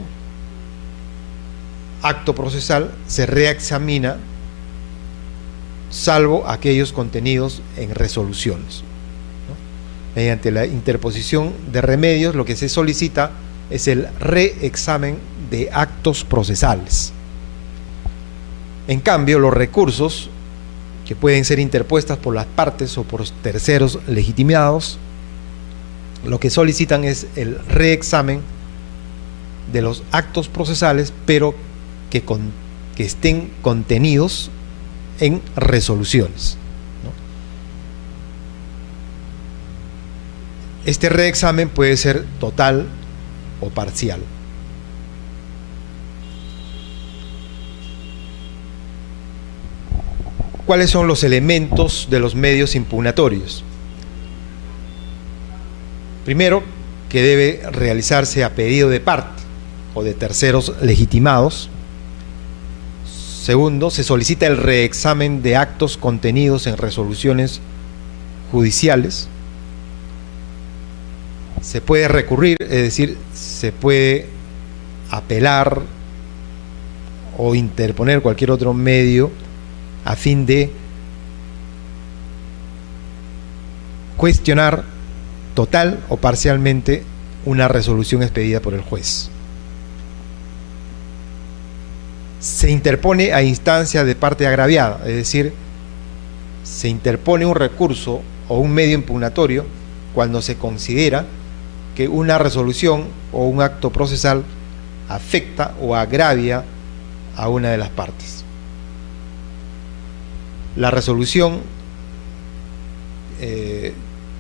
acto procesal, se reexamina, salvo aquellos contenidos en resoluciones, ¿no? Mediante la interposición de remedios, lo que se solicita es el reexamen de actos procesales. En cambio, los recursos, que pueden ser interpuestas por las partes o por terceros legitimados, lo que solicitan es el reexamen de los actos procesales, pero que estén contenidos en resoluciones, ¿no? Este reexamen puede ser total o parcial. ¿Cuáles son los elementos de los medios impugnatorios? Primero, que debe realizarse a pedido de parte o de terceros legitimados. Segundo, se solicita el reexamen de actos contenidos en resoluciones judiciales. Se puede recurrir, es decir, se puede apelar o interponer cualquier otro medio a fin de cuestionar total o parcialmente una resolución expedida por el juez. Se interpone a instancia de parte agraviada, es decir, se interpone un recurso o un medio impugnatorio cuando se considera que una resolución o un acto procesal afecta o agravia a una de las partes. La resolución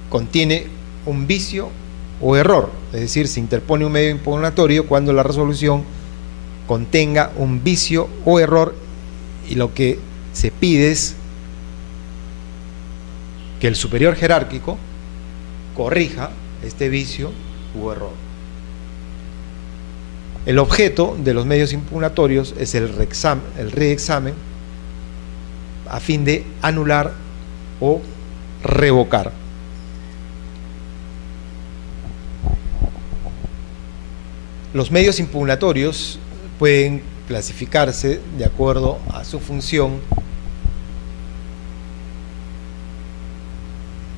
contiene un vicio o error, es decir, se interpone un medio impugnatorio cuando la resolución contenga un vicio o error, y lo que se pide es que el superior jerárquico corrija este vicio u error. El objeto de los medios impugnatorios es el reexamen a fin de anular o revocar. Los medios impugnatorios pueden clasificarse de acuerdo a su función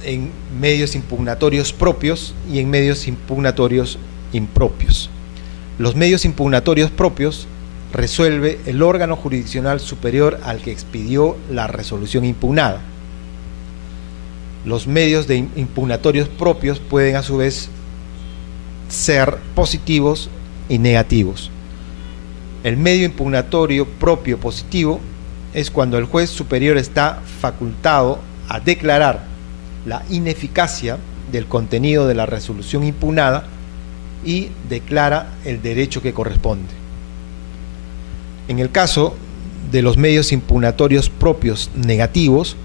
en medios impugnatorios propios y en medios impugnatorios impropios. Los medios impugnatorios propios resuelve el órgano jurisdiccional superior al que expidió la resolución impugnada. Los medios de impugnatorios propios pueden a su vez ser positivos y negativos. El medio impugnatorio propio positivo es cuando el juez superior está facultado a declarar la ineficacia del contenido de la resolución impugnada y declara el derecho que corresponde. En el caso de los medios impugnatorios propios negativos,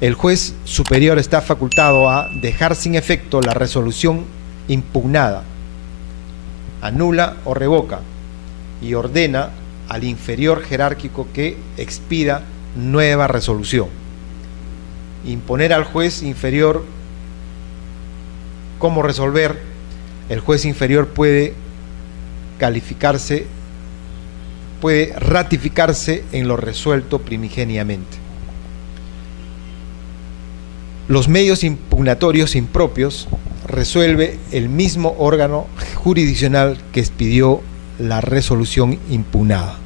el juez superior está facultado a dejar sin efecto la resolución impugnada, anula o revoca y ordena al inferior jerárquico que expida nueva resolución. Imponer al juez inferior cómo resolver. El juez inferior puede ratificarse en lo resuelto primigeniamente. Los medios impugnatorios impropios resuelve el mismo órgano jurisdiccional que expidió la resolución impugnada.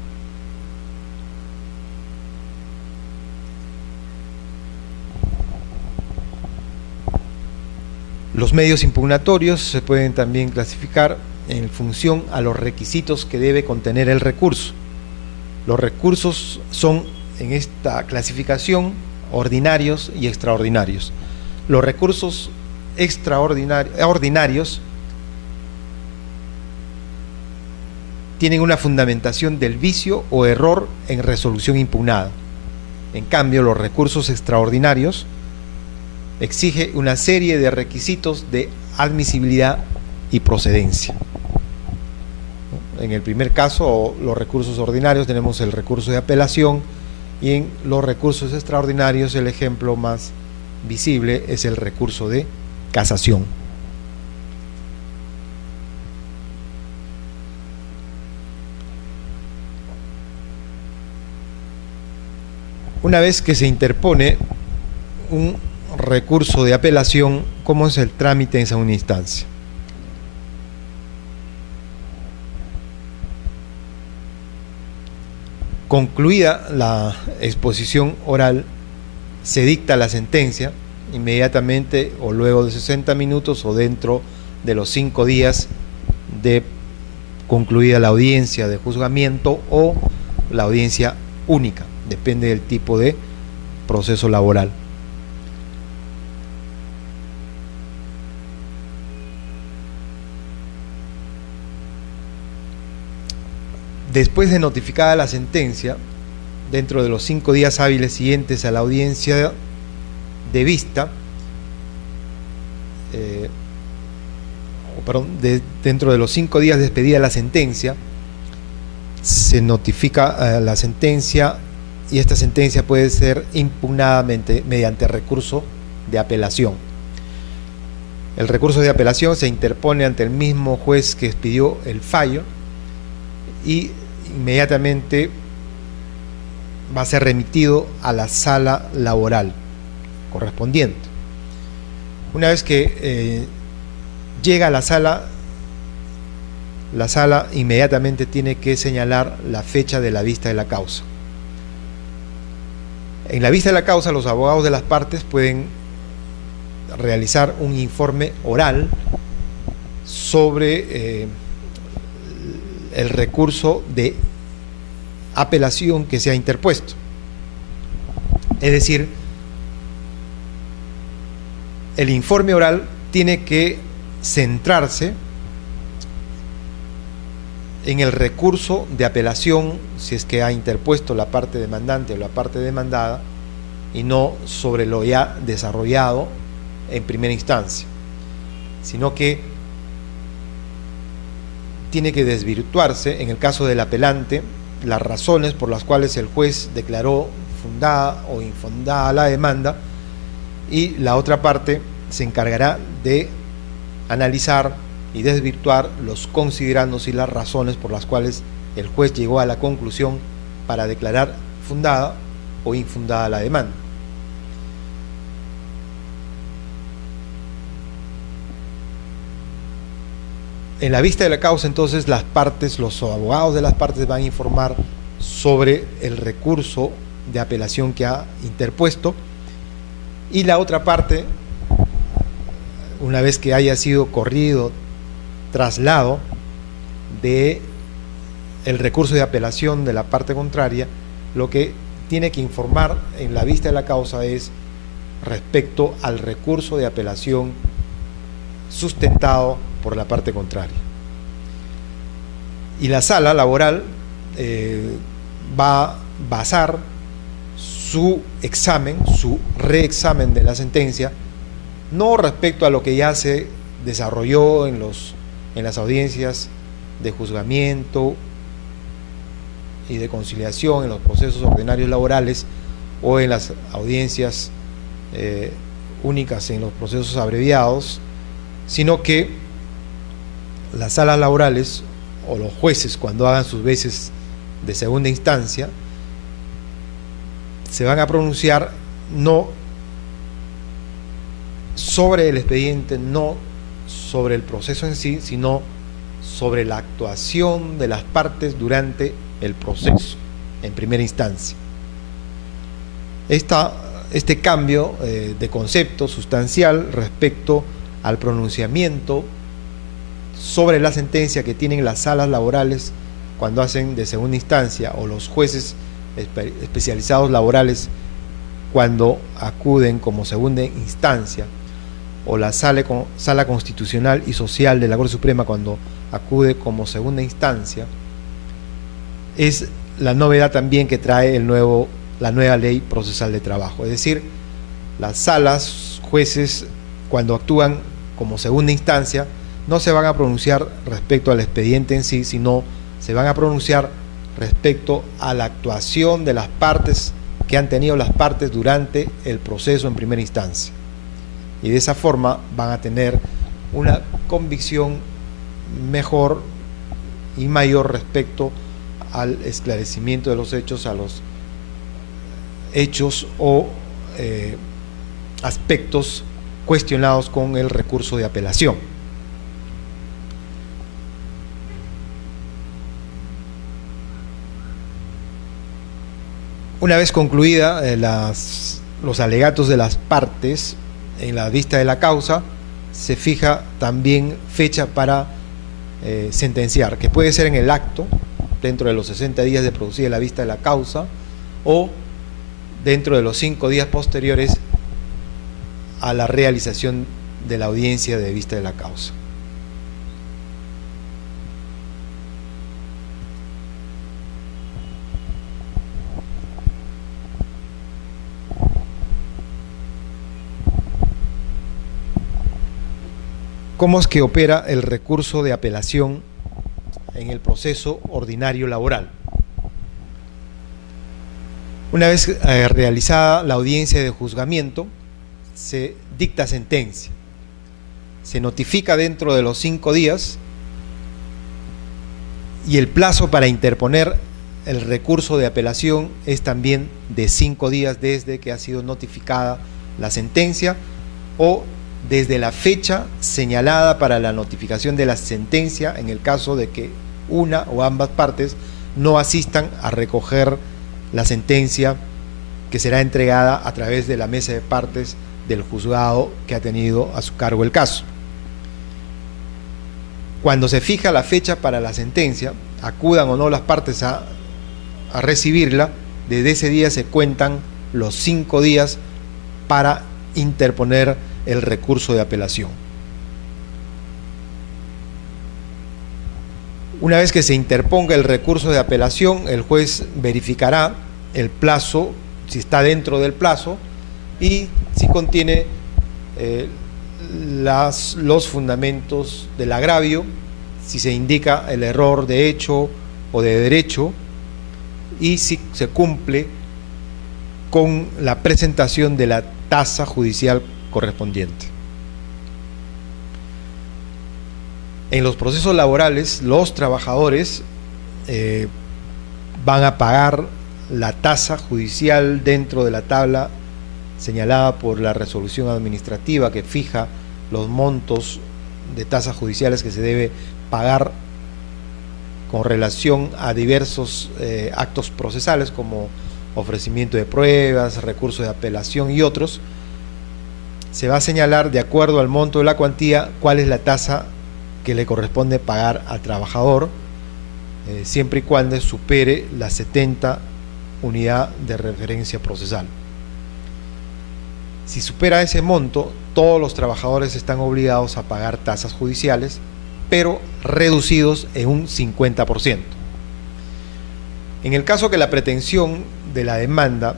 Los medios impugnatorios se pueden también clasificar en función a los requisitos que debe contener el recurso. Los recursos son, en esta clasificación, ordinarios y extraordinarios. Los recursos ordinarios tienen una fundamentación del vicio o error en resolución impugnada. En cambio, los recursos extraordinarios exige una serie de requisitos de admisibilidad y procedencia. En el primer caso, los recursos ordinarios, tenemos el recurso de apelación, y en los recursos extraordinarios el ejemplo más visible es el recurso de casación. Una vez que se interpone un recurso de apelación, ¿cómo es el trámite en segunda instancia? Concluida la exposición oral, se dicta la sentencia inmediatamente o luego de 60 minutos o dentro de los 5 días de concluida la audiencia de juzgamiento o la audiencia única, depende del tipo de proceso laboral. Después de notificada la sentencia, dentro de los 5 días hábiles siguientes a la audiencia de vista, dentro de los 5 días de expedida la sentencia, se notifica la sentencia, y esta sentencia puede ser impugnada mediante recurso de apelación. El recurso de apelación se interpone ante el mismo juez que expidió el fallo y inmediatamente va a ser remitido a la sala laboral correspondiente. Una vez que llega a la sala inmediatamente tiene que señalar la fecha de la vista de la causa. En la vista de la causa, los abogados de las partes pueden realizar un informe oral sobre el recurso de apelación que se ha interpuesto. Es decir, el informe oral tiene que centrarse en el recurso de apelación, si es que ha interpuesto la parte demandante o la parte demandada, y no sobre lo ya desarrollado en primera instancia, sino que tiene que desvirtuarse, en el caso del apelante, las razones por las cuales el juez declaró fundada o infundada la demanda, y la otra parte se encargará de analizar y desvirtuar los considerandos y las razones por las cuales el juez llegó a la conclusión para declarar fundada o infundada la demanda. En la vista de la causa, entonces, las partes, los abogados de las partes van a informar sobre el recurso de apelación que ha interpuesto, y la otra parte, una vez que haya sido corrido traslado de el recurso de apelación de la parte contraria, lo que tiene que informar en la vista de la causa es respecto al recurso de apelación sustentado por la parte contraria. Y la sala laboral va a basar su examen, su reexamen de la sentencia, no respecto a lo que ya se desarrolló en las audiencias de juzgamiento y de conciliación, en los procesos ordinarios laborales o en las audiencias únicas en los procesos abreviados, sino que las salas laborales o los jueces, cuando hagan sus veces de segunda instancia, se van a pronunciar no sobre el expediente, no sobre el proceso en sí, sino sobre la actuación de las partes durante el proceso en primera instancia. Este cambio de concepto sustancial respecto al pronunciamiento sobre la sentencia que tienen las salas laborales cuando hacen de segunda instancia, o los jueces especializados laborales cuando acuden como segunda instancia, o la sala constitucional y social de la Corte Suprema cuando acude como segunda instancia, es la novedad también que trae la nueva ley procesal de trabajo. Es decir, las salas, jueces, cuando actúan como segunda instancia, no se van a pronunciar respecto al expediente en sí, sino se van a pronunciar respecto a la actuación de las partes que han tenido las partes durante el proceso en primera instancia. Y de esa forma van a tener una convicción mejor y mayor respecto al esclarecimiento de los hechos, a los hechos o aspectos cuestionados con el recurso de apelación. Una vez concluida los alegatos de las partes en la vista de la causa, se fija también fecha para sentenciar, que puede ser en el acto, dentro de los 60 días de producida la vista de la causa, o dentro de los 5 días posteriores a la realización de la audiencia de vista de la causa. ¿Cómo es que opera el recurso de apelación en el proceso ordinario laboral? Una vez realizada la audiencia de juzgamiento, se dicta sentencia. Se notifica dentro de los 5 días y el plazo para interponer el recurso de apelación es también de 5 días desde que ha sido notificada la sentencia o desde la fecha señalada para la notificación de la sentencia en el caso de que una o ambas partes no asistan a recoger la sentencia que será entregada a través de la mesa de partes del juzgado que ha tenido a su cargo el caso. Cuando se fija la fecha para la sentencia, acudan o no las partes a recibirla, desde ese día se cuentan los 5 días para interponer el recurso de apelación. Una vez que se interponga el recurso de apelación, el juez verificará el plazo, si está dentro del plazo y si contiene los fundamentos del agravio, si se indica el error de hecho o de derecho y si se cumple con la presentación de la tasa judicial correspondiente. En los procesos laborales, los trabajadores van a pagar la tasa judicial dentro de la tabla señalada por la resolución administrativa que fija los montos de tasas judiciales que se debe pagar con relación a diversos actos procesales como ofrecimiento de pruebas, recursos de apelación y otros, se va a señalar de acuerdo al monto de la cuantía cuál es la tasa que le corresponde pagar al trabajador, siempre y cuando supere las 70 unidades de referencia procesal. Si supera ese monto, todos los trabajadores están obligados a pagar tasas judiciales, pero reducidos en un 50%. En el caso que la pretensión de la demanda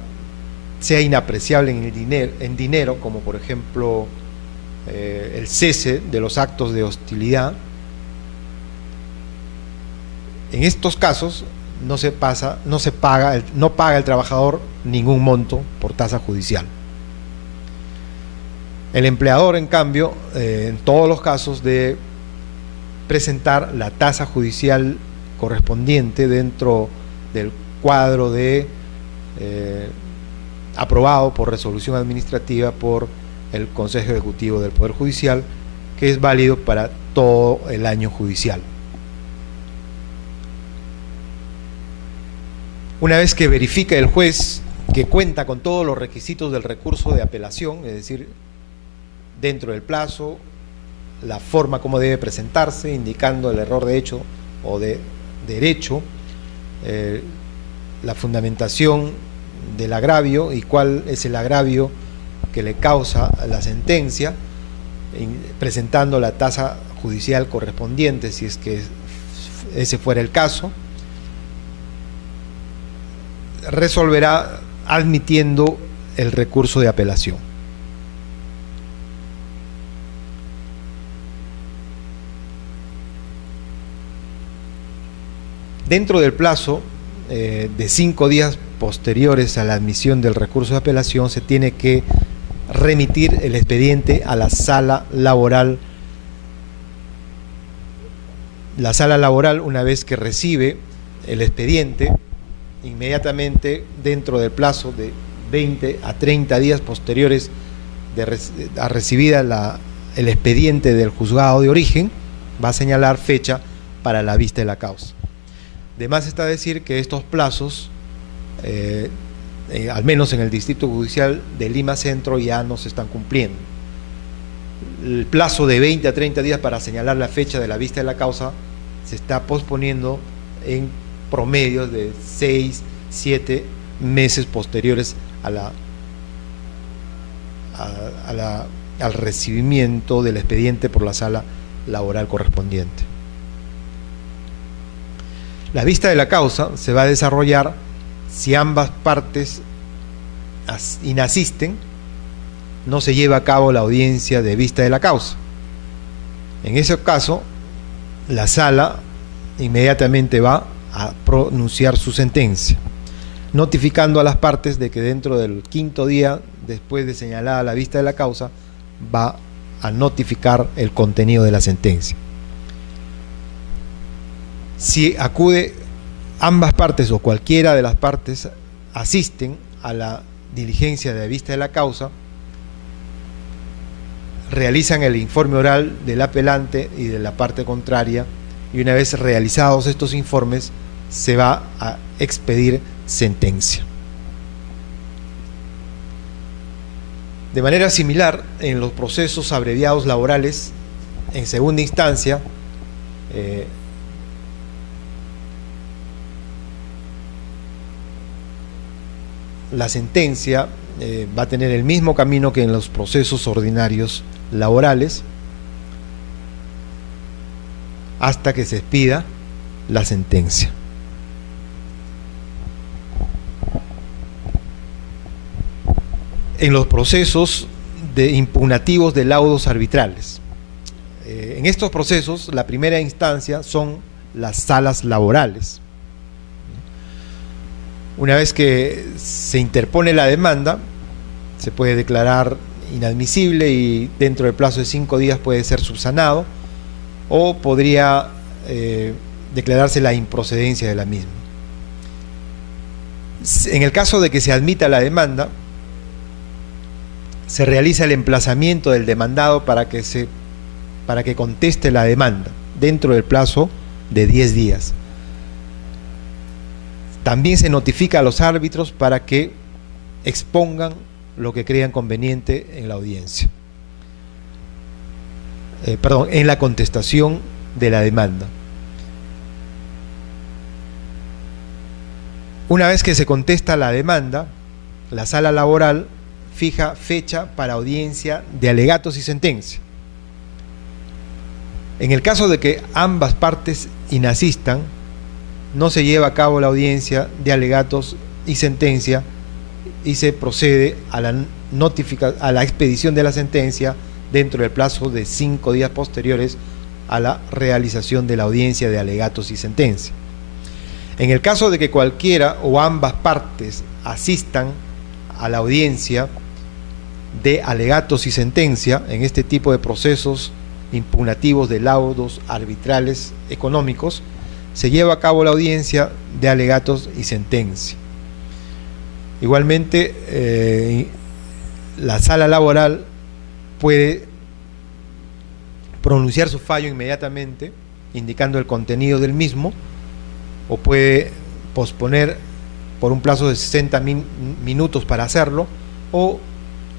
sea inapreciable en dinero, como por ejemplo el cese de los actos de hostilidad, en estos casos no paga el trabajador ningún monto por tasa judicial. El empleador, en cambio, en todos los casos debe presentar la tasa judicial correspondiente dentro del cuadro de aprobado por resolución administrativa por el Consejo Ejecutivo del Poder Judicial, que es válido para todo el año judicial. Una vez que verifica el juez que cuenta con todos los requisitos del recurso de apelación, es decir, dentro del plazo, la forma como debe presentarse, indicando el error de hecho o de derecho, la fundamentación del agravio y cuál es el agravio que le causa la sentencia, presentando la tasa judicial correspondiente, si es que ese fuera el caso, resolverá admitiendo el recurso de apelación. Dentro del plazo de 5 días posteriores a la admisión del recurso de apelación, se tiene que remitir el expediente a la sala laboral. La sala laboral, una vez que recibe el expediente, inmediatamente dentro del plazo de 20 a 30 días posteriores a recibida el expediente del juzgado de origen, va a señalar fecha para la vista de la causa. De más está decir que estos plazos, al menos en el Distrito Judicial de Lima Centro, ya no se están cumpliendo. El plazo de 20 a 30 días para señalar la fecha de la vista de la causa se está posponiendo en promedio de 6, 7 meses posteriores al recibimiento del expediente por la sala laboral correspondiente. La vista de la causa se va a desarrollar si ambas partes inasisten, no se lleva a cabo la audiencia de vista de la causa. En ese caso, la sala inmediatamente va a pronunciar su sentencia, notificando a las partes de que dentro del 5.º día después de señalada la vista de la causa va a notificar el contenido de la sentencia. Si acude ambas partes o cualquiera de las partes asisten a la diligencia de vista de la causa, realizan el informe oral del apelante y de la parte contraria, y una vez realizados estos informes se va a expedir sentencia. De manera similar, en los procesos abreviados laborales, en segunda instancia, la sentencia va a tener el mismo camino que en los procesos ordinarios laborales hasta que se expida la sentencia. En los procesos impugnativos de laudos arbitrales, en estos procesos la primera instancia son las salas laborales. Una vez que se interpone la demanda, se puede declarar inadmisible y dentro del plazo de 5 días puede ser subsanado, o podría declararse la improcedencia de la misma. En el caso de que se admita la demanda, se realiza el emplazamiento del demandado para que conteste la demanda, dentro del plazo de 10 días. También se notifica a los árbitros para que expongan lo que crean conveniente en la audiencia. En la contestación de la demanda. Una vez que se contesta la demanda, la sala laboral fija fecha para audiencia de alegatos y sentencia. En el caso de que ambas partes inasistan, no se lleva a cabo la audiencia de alegatos y sentencia y se procede a la expedición de la sentencia dentro del plazo de 5 días posteriores a la realización de la audiencia de alegatos y sentencia. En el caso de que cualquiera o ambas partes asistan a la audiencia de alegatos y sentencia en este tipo de procesos impugnativos de laudos arbitrales económicos, se lleva a cabo la audiencia de alegatos y sentencia. Igualmente, la sala laboral puede pronunciar su fallo inmediatamente, indicando el contenido del mismo, o puede posponer por un plazo de 60 minutos para hacerlo, o,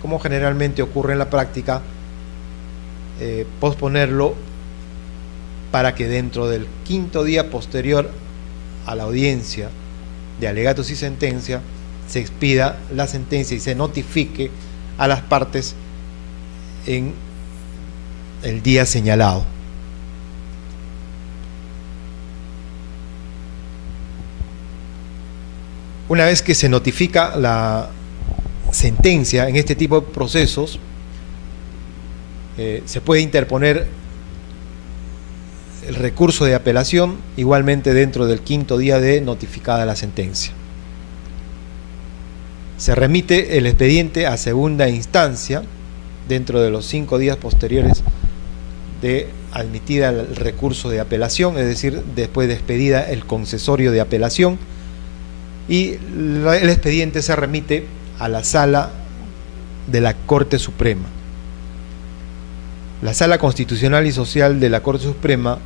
como generalmente ocurre en la práctica, posponerlo para que dentro del 5.º día posterior a la audiencia de alegatos y sentencia se expida la sentencia y se notifique a las partes en el día señalado. Una vez que se notifica la sentencia en este tipo de procesos, se puede interponer el recurso de apelación, igualmente dentro del 5.º día de notificada la sentencia. Se remite el expediente a segunda instancia dentro de los 5 días posteriores de admitida el recurso de apelación, es decir, después de expedida el concesorio de apelación, y el expediente se remite a la sala de la Corte Suprema. La Sala Constitucional y Social de la Corte Suprema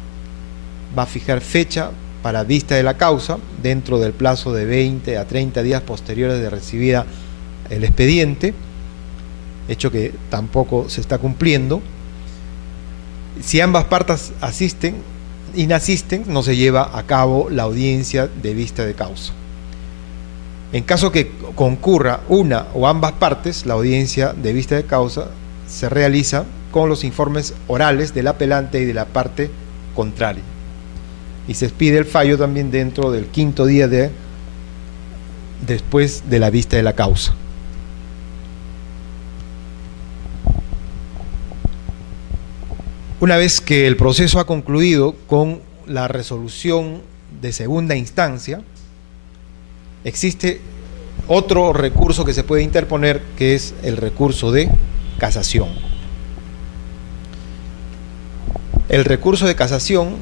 va a fijar fecha para vista de la causa dentro del plazo de 20 a 30 días posteriores de recibida el expediente, hecho que tampoco se está cumpliendo. Si ambas partes inasisten, no se lleva a cabo la audiencia de vista de causa. En caso que concurra una o ambas partes, la audiencia de vista de causa se realiza con los informes orales del apelante y de la parte contraria. Y se expide el fallo también dentro del 5.º día después de la vista de la causa. Una vez que el proceso ha concluido con la resolución de segunda instancia, existe otro recurso que se puede interponer, que es el recurso de casación. El recurso de casación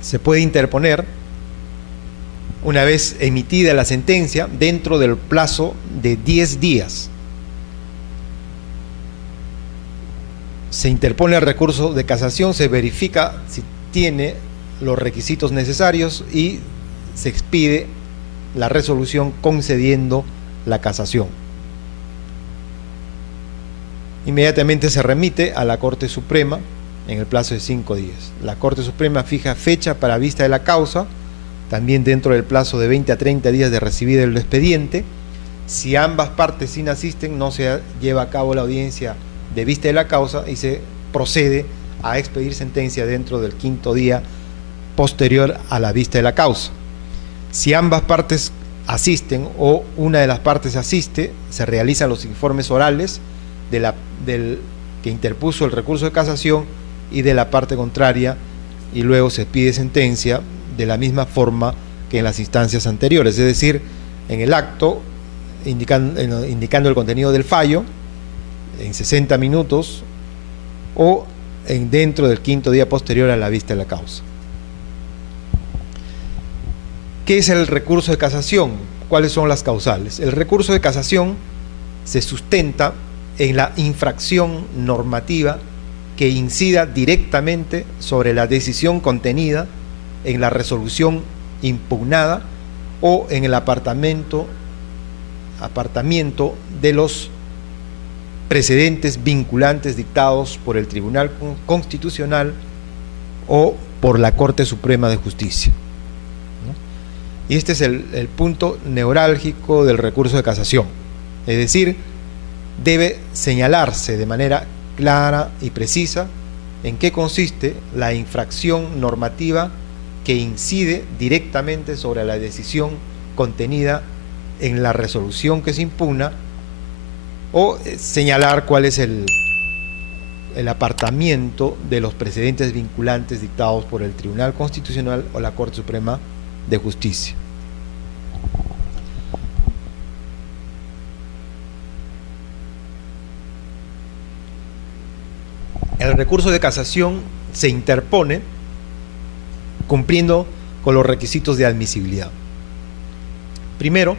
se puede interponer una vez emitida la sentencia dentro del plazo de 10 días. Se interpone el recurso de casación, se verifica si tiene los requisitos necesarios y se expide la resolución concediendo la casación. Inmediatamente se remite a la Corte Suprema en el plazo de 5 días. La Corte Suprema fija fecha para vista de la causa, también dentro del plazo de 20 a 30 días de recibir el expediente. Si ambas partes inasisten, no se lleva a cabo la audiencia de vista de la causa y se procede a expedir sentencia dentro del 5.º día posterior a la vista de la causa. Si ambas partes asisten o una de las partes asiste, se realizan los informes orales del que interpuso el recurso de casación y de la parte contraria, y luego se pide sentencia de la misma forma que en las instancias anteriores, es decir, en el acto indicando el contenido del fallo en 60 minutos o dentro del 5.º día posterior a la vista de la causa. ¿Qué es el recurso de casación? ¿Cuáles son las causales? El recurso de casación se sustenta en la infracción normativa que incida directamente sobre la decisión contenida en la resolución impugnada o en el apartamiento de los precedentes vinculantes dictados por el Tribunal Constitucional o por la Corte Suprema de Justicia. Y este es el punto neurálgico del recurso de casación. Es decir, debe señalarse de manera clara y precisa en qué consiste la infracción normativa que incide directamente sobre la decisión contenida en la resolución que se impugna, o señalar cuál es el apartamiento de los precedentes vinculantes dictados por el Tribunal Constitucional o la Corte Suprema de Justicia. El recurso de casación se interpone cumpliendo con los requisitos de admisibilidad. Primero,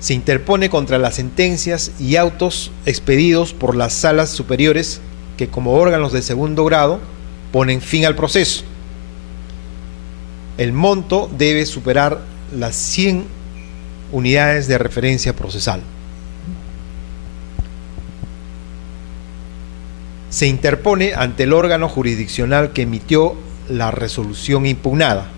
se interpone contra las sentencias y autos expedidos por las salas superiores que, como órganos de segundo grado, ponen fin al proceso. El monto debe superar las 100 unidades de referencia procesal. Se interpone ante el órgano jurisdiccional que emitió la resolución impugnada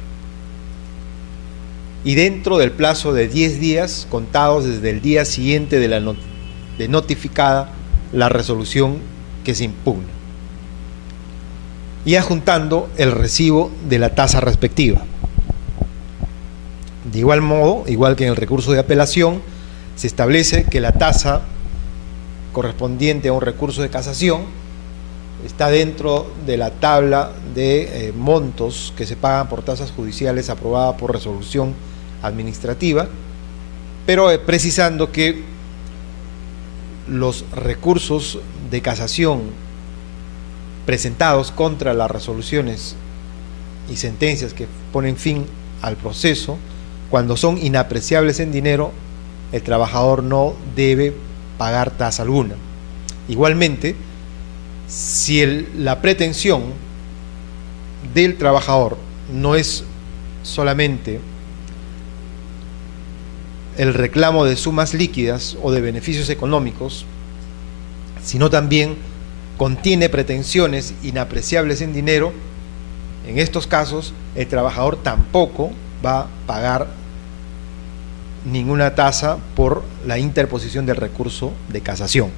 y dentro del plazo de 10 días contados desde el día siguiente de notificada la resolución que se impugna, y adjuntando el recibo de la tasa respectiva. De igual modo, igual que en el recurso de apelación, se establece que la tasa correspondiente a un recurso de casación está dentro de la tabla de montos que se pagan por tasas judiciales aprobada por resolución administrativa, pero precisando que los recursos de casación presentados contra las resoluciones y sentencias que ponen fin al proceso, cuando son inapreciables en dinero, el trabajador no debe pagar tasa alguna. Igualmente, si la pretensión del trabajador no es solamente el reclamo de sumas líquidas o de beneficios económicos, sino también contiene pretensiones inapreciables en dinero, en estos casos el trabajador tampoco va a pagar ninguna tasa por la interposición del recurso de casación.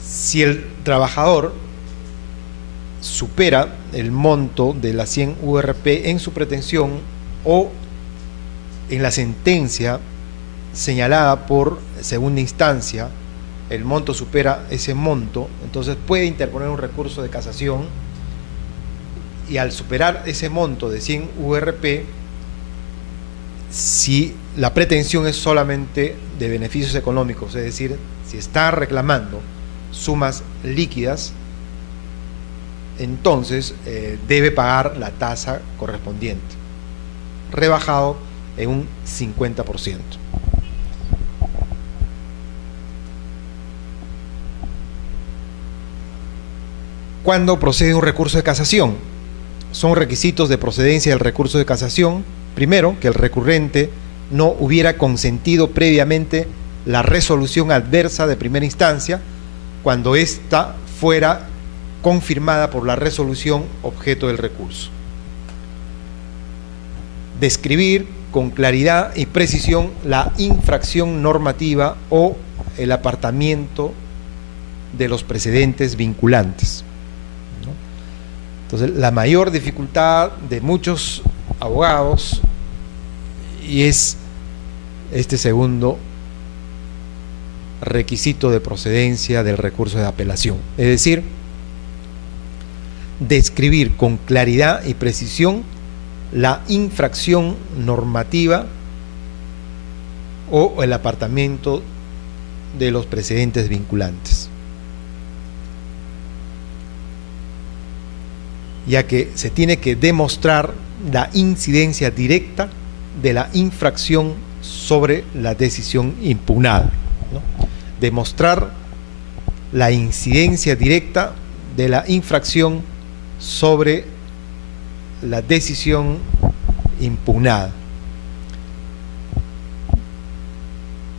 Si el trabajador supera el monto de las 100 URP en su pretensión o en la sentencia señalada por segunda instancia, el monto supera ese monto, entonces puede interponer un recurso de casación, y al superar ese monto de 100 URP, si la pretensión es solamente de beneficios económicos, es decir, si está reclamando sumas líquidas, entonces debe pagar la tasa correspondiente, rebajado en un 50%. ¿Cuándo procede un recurso de casación? Son requisitos de procedencia del recurso de casación. Primero, que el recurrente no hubiera consentido previamente la resolución adversa de primera instancia cuando ésta fuera confirmada por la resolución objeto del recurso. Describir con claridad y precisión la infracción normativa o el apartamiento de los precedentes vinculantes. Entonces, la mayor dificultad de muchos abogados y es este segundo requisito de procedencia del recurso de apelación, es decir, describir con claridad y precisión la infracción normativa o el apartamiento de los precedentes vinculantes, ya que se tiene que demostrar la incidencia directa de la infracción sobre la decisión impugnada, ¿no? Demostrar la incidencia directa de la infracción sobre la decisión impugnada.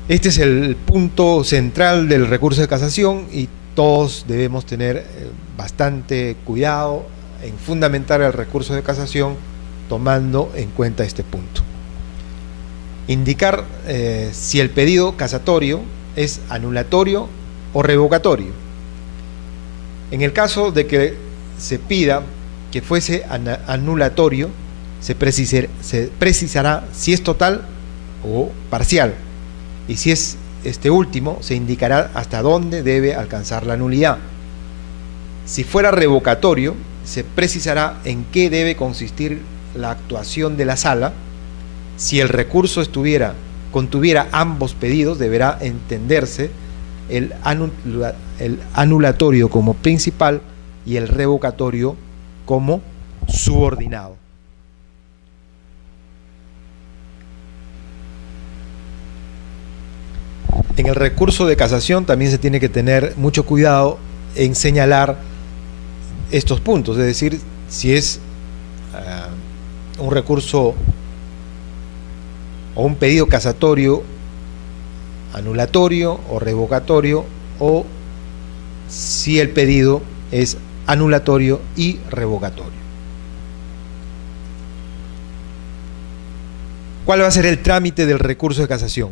Este es el punto central del recurso de casación y todos debemos tener bastante cuidado en fundamentar el recurso de casación tomando en cuenta este punto. Indicar si el pedido casatorio es anulatorio o revocatorio. En el caso de que se pida que fuese anulatorio, se precisará si es total o parcial, y si es este último, se indicará hasta dónde debe alcanzar la nulidad. Si fuera revocatorio, se precisará en qué debe consistir la actuación de la sala. Si el recurso contuviera ambos pedidos, deberá entenderse el anulatorio como principal y el revocatorio como subordinado. En el recurso de casación también se tiene que tener mucho cuidado en señalar estos puntos, es decir, si es un recurso o un pedido casatorio anulatorio o revocatorio, o si el pedido es anulatorio y revocatorio. ¿Cuál va a ser el trámite del recurso de casación?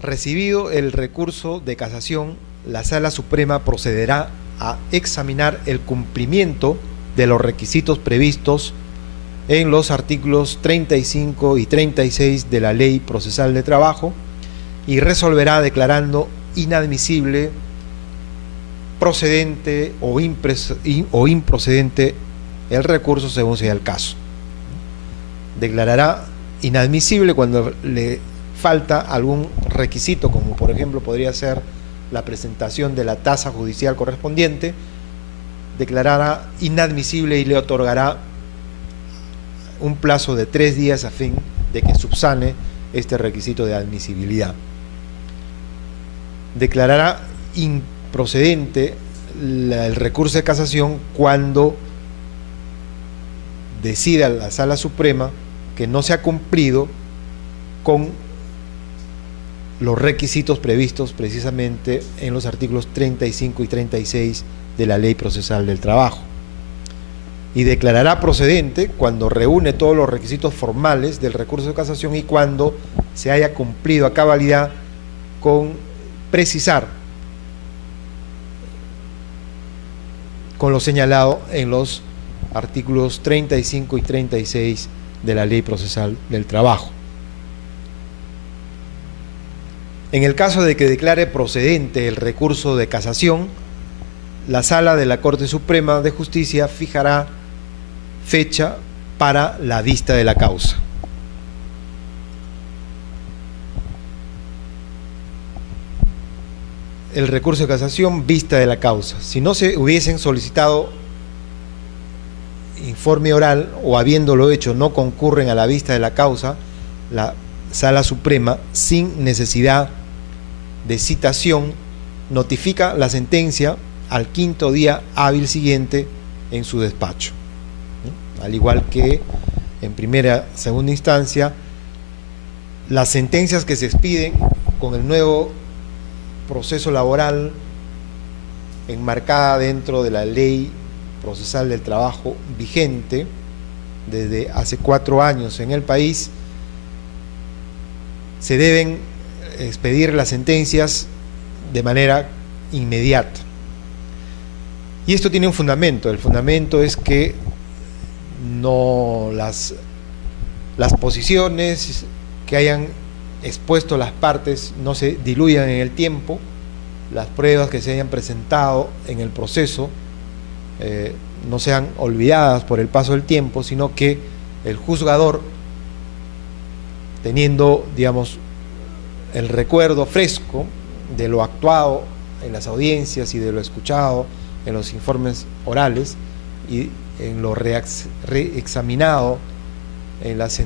Recibido el recurso de casación, la Sala Suprema procederá a examinar el cumplimiento de los requisitos previstos en los artículos 35 y 36 de la Ley Procesal de Trabajo y resolverá declarando inadmisible, procedente o improcedente el recurso según sea el caso. Declarará inadmisible cuando le falta algún requisito, como por ejemplo podría ser la presentación de la tasa judicial correspondiente. Declarará inadmisible y le otorgará un plazo de 3 días a fin de que subsane este requisito de admisibilidad. Declarará improcedente el recurso de casación cuando decida la Sala Suprema que no se ha cumplido con los requisitos previstos precisamente en los artículos 35 y 36 de la Ley Procesal del Trabajo. Y declarará procedente cuando reúne todos los requisitos formales del recurso de casación y cuando se haya cumplido a cabalidad con precisar con lo señalado en los artículos 35 y 36 de la Ley Procesal del Trabajo. En el caso de que declare procedente el recurso de casación, la Sala de la Corte Suprema de Justicia fijará fecha para la vista de la causa. El recurso de casación, vista de la causa. Si no se hubiesen solicitado informe oral o habiéndolo hecho no concurren a la vista de la causa, la Sala Suprema, sin necesidad de citación, notifica la sentencia al 5º día hábil siguiente en su despacho. Al igual que en primera, segunda instancia, las sentencias que se expiden con el nuevo proceso laboral enmarcada dentro de la Ley Procesal del Trabajo vigente desde hace 4 años en el país, se deben expedir las sentencias de manera inmediata. Y esto tiene un fundamento. El fundamento es que no las posiciones que hayan expuesto las partes no se diluyan en el tiempo, las pruebas que se hayan presentado en el proceso no sean olvidadas por el paso del tiempo, sino que el juzgador, teniendo, digamos, el recuerdo fresco de lo actuado en las audiencias y de lo escuchado en los informes orales y en lo reexaminado en las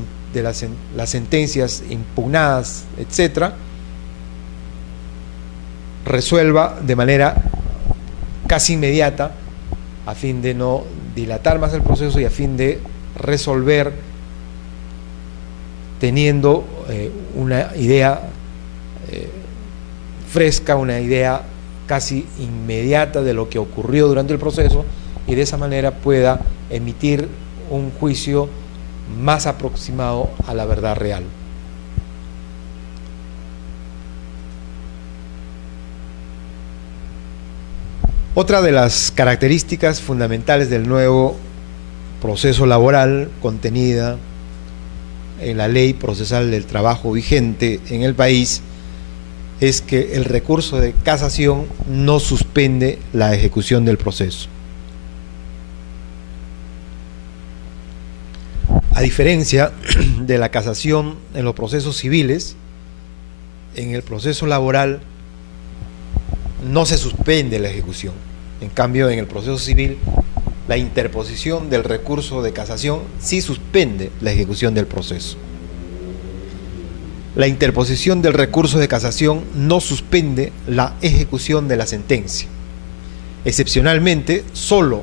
sentencias impugnadas, etcétera, resuelva de manera casi inmediata, a fin de no dilatar más el proceso y a fin de resolver teniendo una idea fresca, una idea casi inmediata de lo que ocurrió durante el proceso, y de esa manera pueda emitir un juicio más aproximado a la verdad real. Otra de las características fundamentales del nuevo proceso laboral contenida en la Ley Procesal del Trabajo vigente en el país es que el recurso de casación no suspende la ejecución del proceso. A diferencia de la casación en los procesos civiles, en el proceso laboral no se suspende la ejecución. En cambio, en el proceso civil, la interposición del recurso de casación sí suspende la ejecución del proceso. La interposición del recurso de casación no suspende la ejecución de la sentencia. Excepcionalmente, solo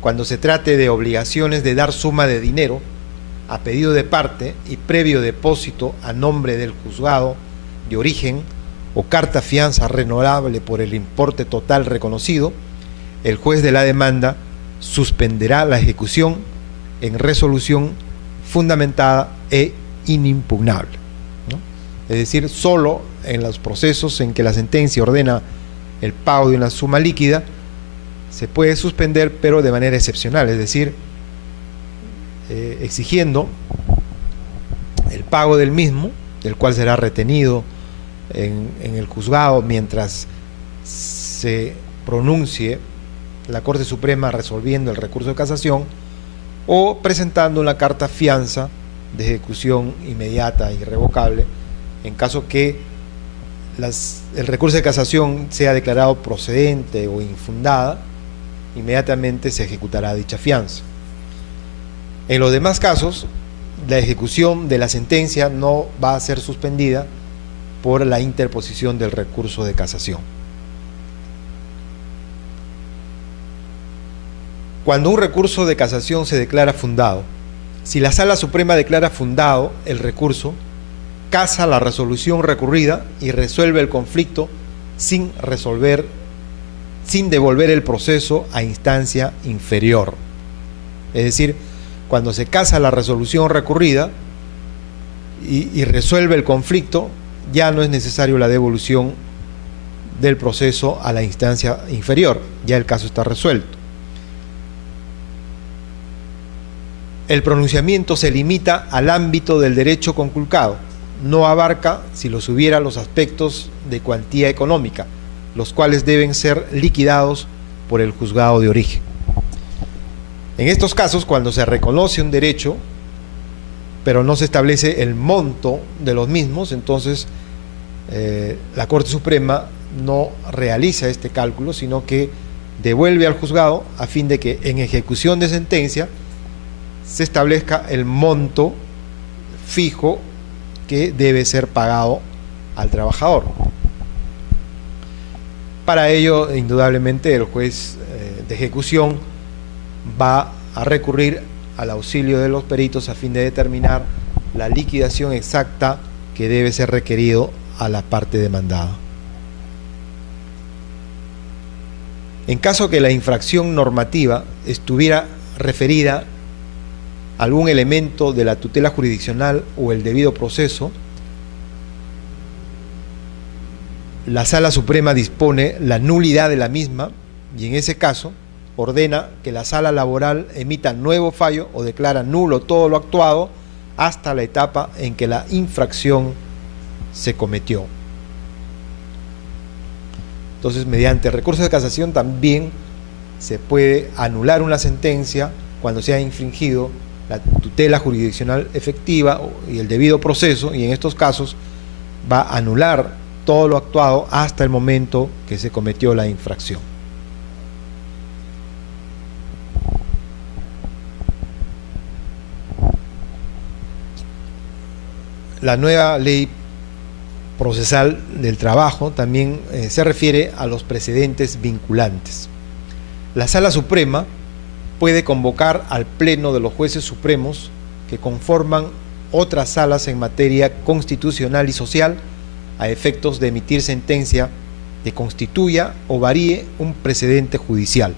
cuando se trate de obligaciones de dar suma de dinero a pedido de parte y previo depósito a nombre del juzgado de origen o carta fianza renovable por el importe total reconocido, el juez de la demanda suspenderá la ejecución en resolución fundamentada e inimpugnable, ¿no? Es decir, solo en los procesos en que la sentencia ordena el pago de una suma líquida se puede suspender, pero de manera excepcional, es decir, exigiendo el pago del mismo, del cual será retenido en el juzgado mientras se pronuncie la Corte Suprema resolviendo el recurso de casación, o presentando una carta fianza de ejecución inmediata e irrevocable en caso que el recurso de casación sea declarado procedente o infundada. Inmediatamente se ejecutará dicha fianza. En los demás casos, la ejecución de la sentencia no va a ser suspendida por la interposición del recurso de casación. Cuando un recurso de casación se declara fundado, si la Sala Suprema declara fundado el recurso, casa la resolución recurrida y resuelve el conflicto sin devolver el proceso a instancia inferior. Es decir, cuando se casa la resolución recurrida y resuelve el conflicto, ya no es necesario la devolución del proceso a la instancia inferior, ya el caso está resuelto. El pronunciamiento se limita al ámbito del derecho conculcado, no abarca, si los hubiera, los aspectos de cuantía económica, los cuales deben ser liquidados por el juzgado de origen. En estos casos, cuando se reconoce un derecho, pero no se establece el monto de los mismos, entonces la Corte Suprema no realiza este cálculo, sino que devuelve al juzgado a fin de que en ejecución de sentencia se establezca el monto fijo que debe ser pagado al trabajador. Para ello, indudablemente, el juez de ejecución va a recurrir al auxilio de los peritos a fin de determinar la liquidación exacta que debe ser requerido a la parte demandada. En caso que la infracción normativa estuviera referida a algún elemento de la tutela jurisdiccional o el debido proceso, la Sala Suprema dispone la nulidad de la misma y en ese caso ordena que la Sala Laboral emita nuevo fallo o declara nulo todo lo actuado hasta la etapa en que la infracción se cometió. Entonces, mediante recurso de casación también se puede anular una sentencia cuando se ha infringido la tutela jurisdiccional efectiva y el debido proceso, y en estos casos va a anular todo lo actuado hasta el momento que se cometió la infracción. La nueva ley procesal del trabajo también se refiere a los precedentes vinculantes. La Sala Suprema puede convocar al Pleno de los jueces supremos que conforman otras salas en materia constitucional y social a efectos de emitir sentencia que constituya o varíe un precedente judicial.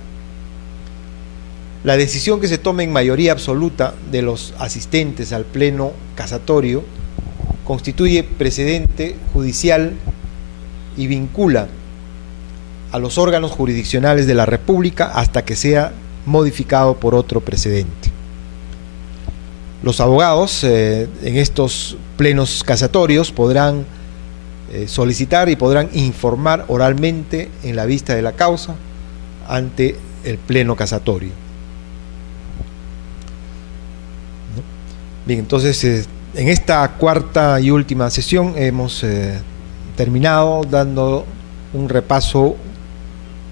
La decisión que se tome en mayoría absoluta de los asistentes al pleno casatorio constituye precedente judicial y vincula a los órganos jurisdiccionales de la República hasta que sea modificado por otro precedente. Los abogados en estos plenos casatorios podrán solicitar y podrán informar oralmente en la vista de la causa ante el pleno casatorio. Bien, entonces en esta cuarta y última sesión hemos terminado dando un repaso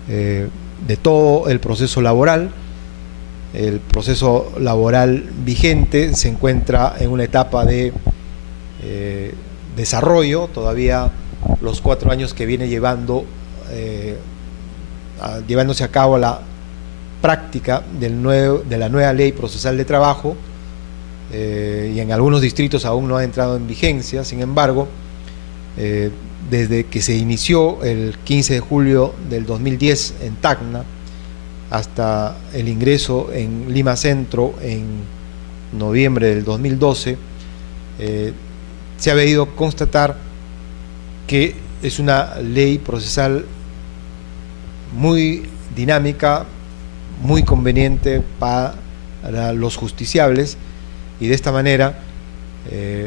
de todo el proceso laboral. El proceso laboral vigente se encuentra en una etapa de desarrollo. Todavía los 4 años que viene llevándose a cabo la práctica de la nueva ley procesal de trabajo, y en algunos distritos aún no ha entrado en vigencia. Sin embargo, desde que se inició el 15 de julio del 2010 en Tacna hasta el ingreso en Lima Centro en noviembre del 2012, se ha podido constatar que es una ley procesal muy dinámica, muy conveniente para los justiciables, y de esta manera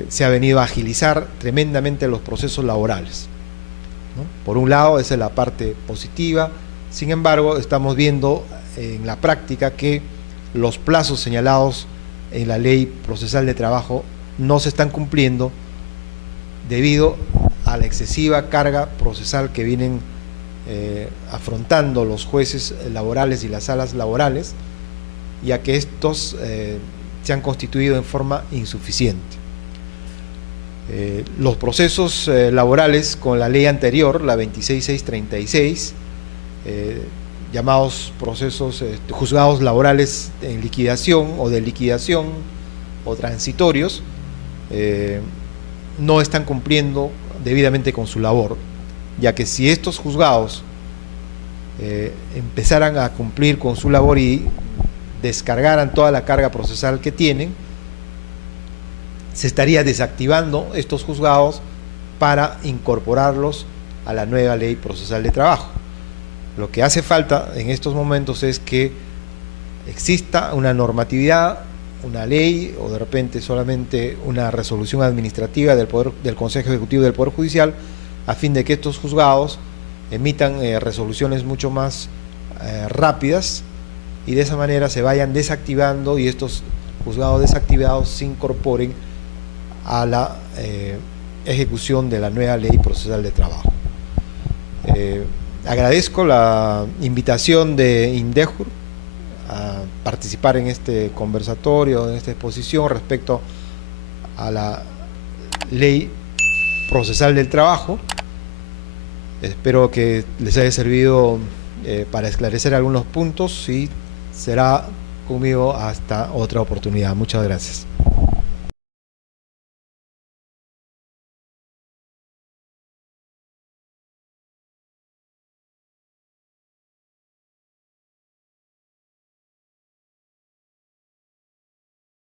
se ha venido a agilizar tremendamente los procesos laborales, ¿no? Por un lado, esa es la parte positiva. Sin embargo, estamos viendo en la práctica que los plazos señalados en la ley procesal de trabajo no se están cumpliendo debido a la excesiva carga procesal que vienen afrontando los jueces laborales y las salas laborales, ya que estos se han constituido en forma insuficiente. Los procesos laborales con la ley anterior, la 26636, llamados procesos juzgados laborales en liquidación o de liquidación o transitorios, no están cumpliendo debidamente con su labor, ya que si estos juzgados empezaran a cumplir con su labor y descargaran toda la carga procesal que tienen, se estaría desactivando estos juzgados para incorporarlos a la nueva ley procesal de trabajo. Lo que hace falta en estos momentos es que exista una normatividad, una ley, o de repente solamente una resolución administrativa del Consejo Ejecutivo del Poder Judicial, a fin de que estos juzgados emitan resoluciones mucho más rápidas, y de esa manera se vayan desactivando y estos juzgados desactivados se incorporen a la ejecución de la nueva ley procesal de trabajo. Agradezco la invitación de INDEJUR a participar en este conversatorio, en esta exposición respecto a la ley procesal del trabajo. Espero que les haya servido para esclarecer algunos puntos, y será conmigo hasta otra oportunidad. Muchas gracias.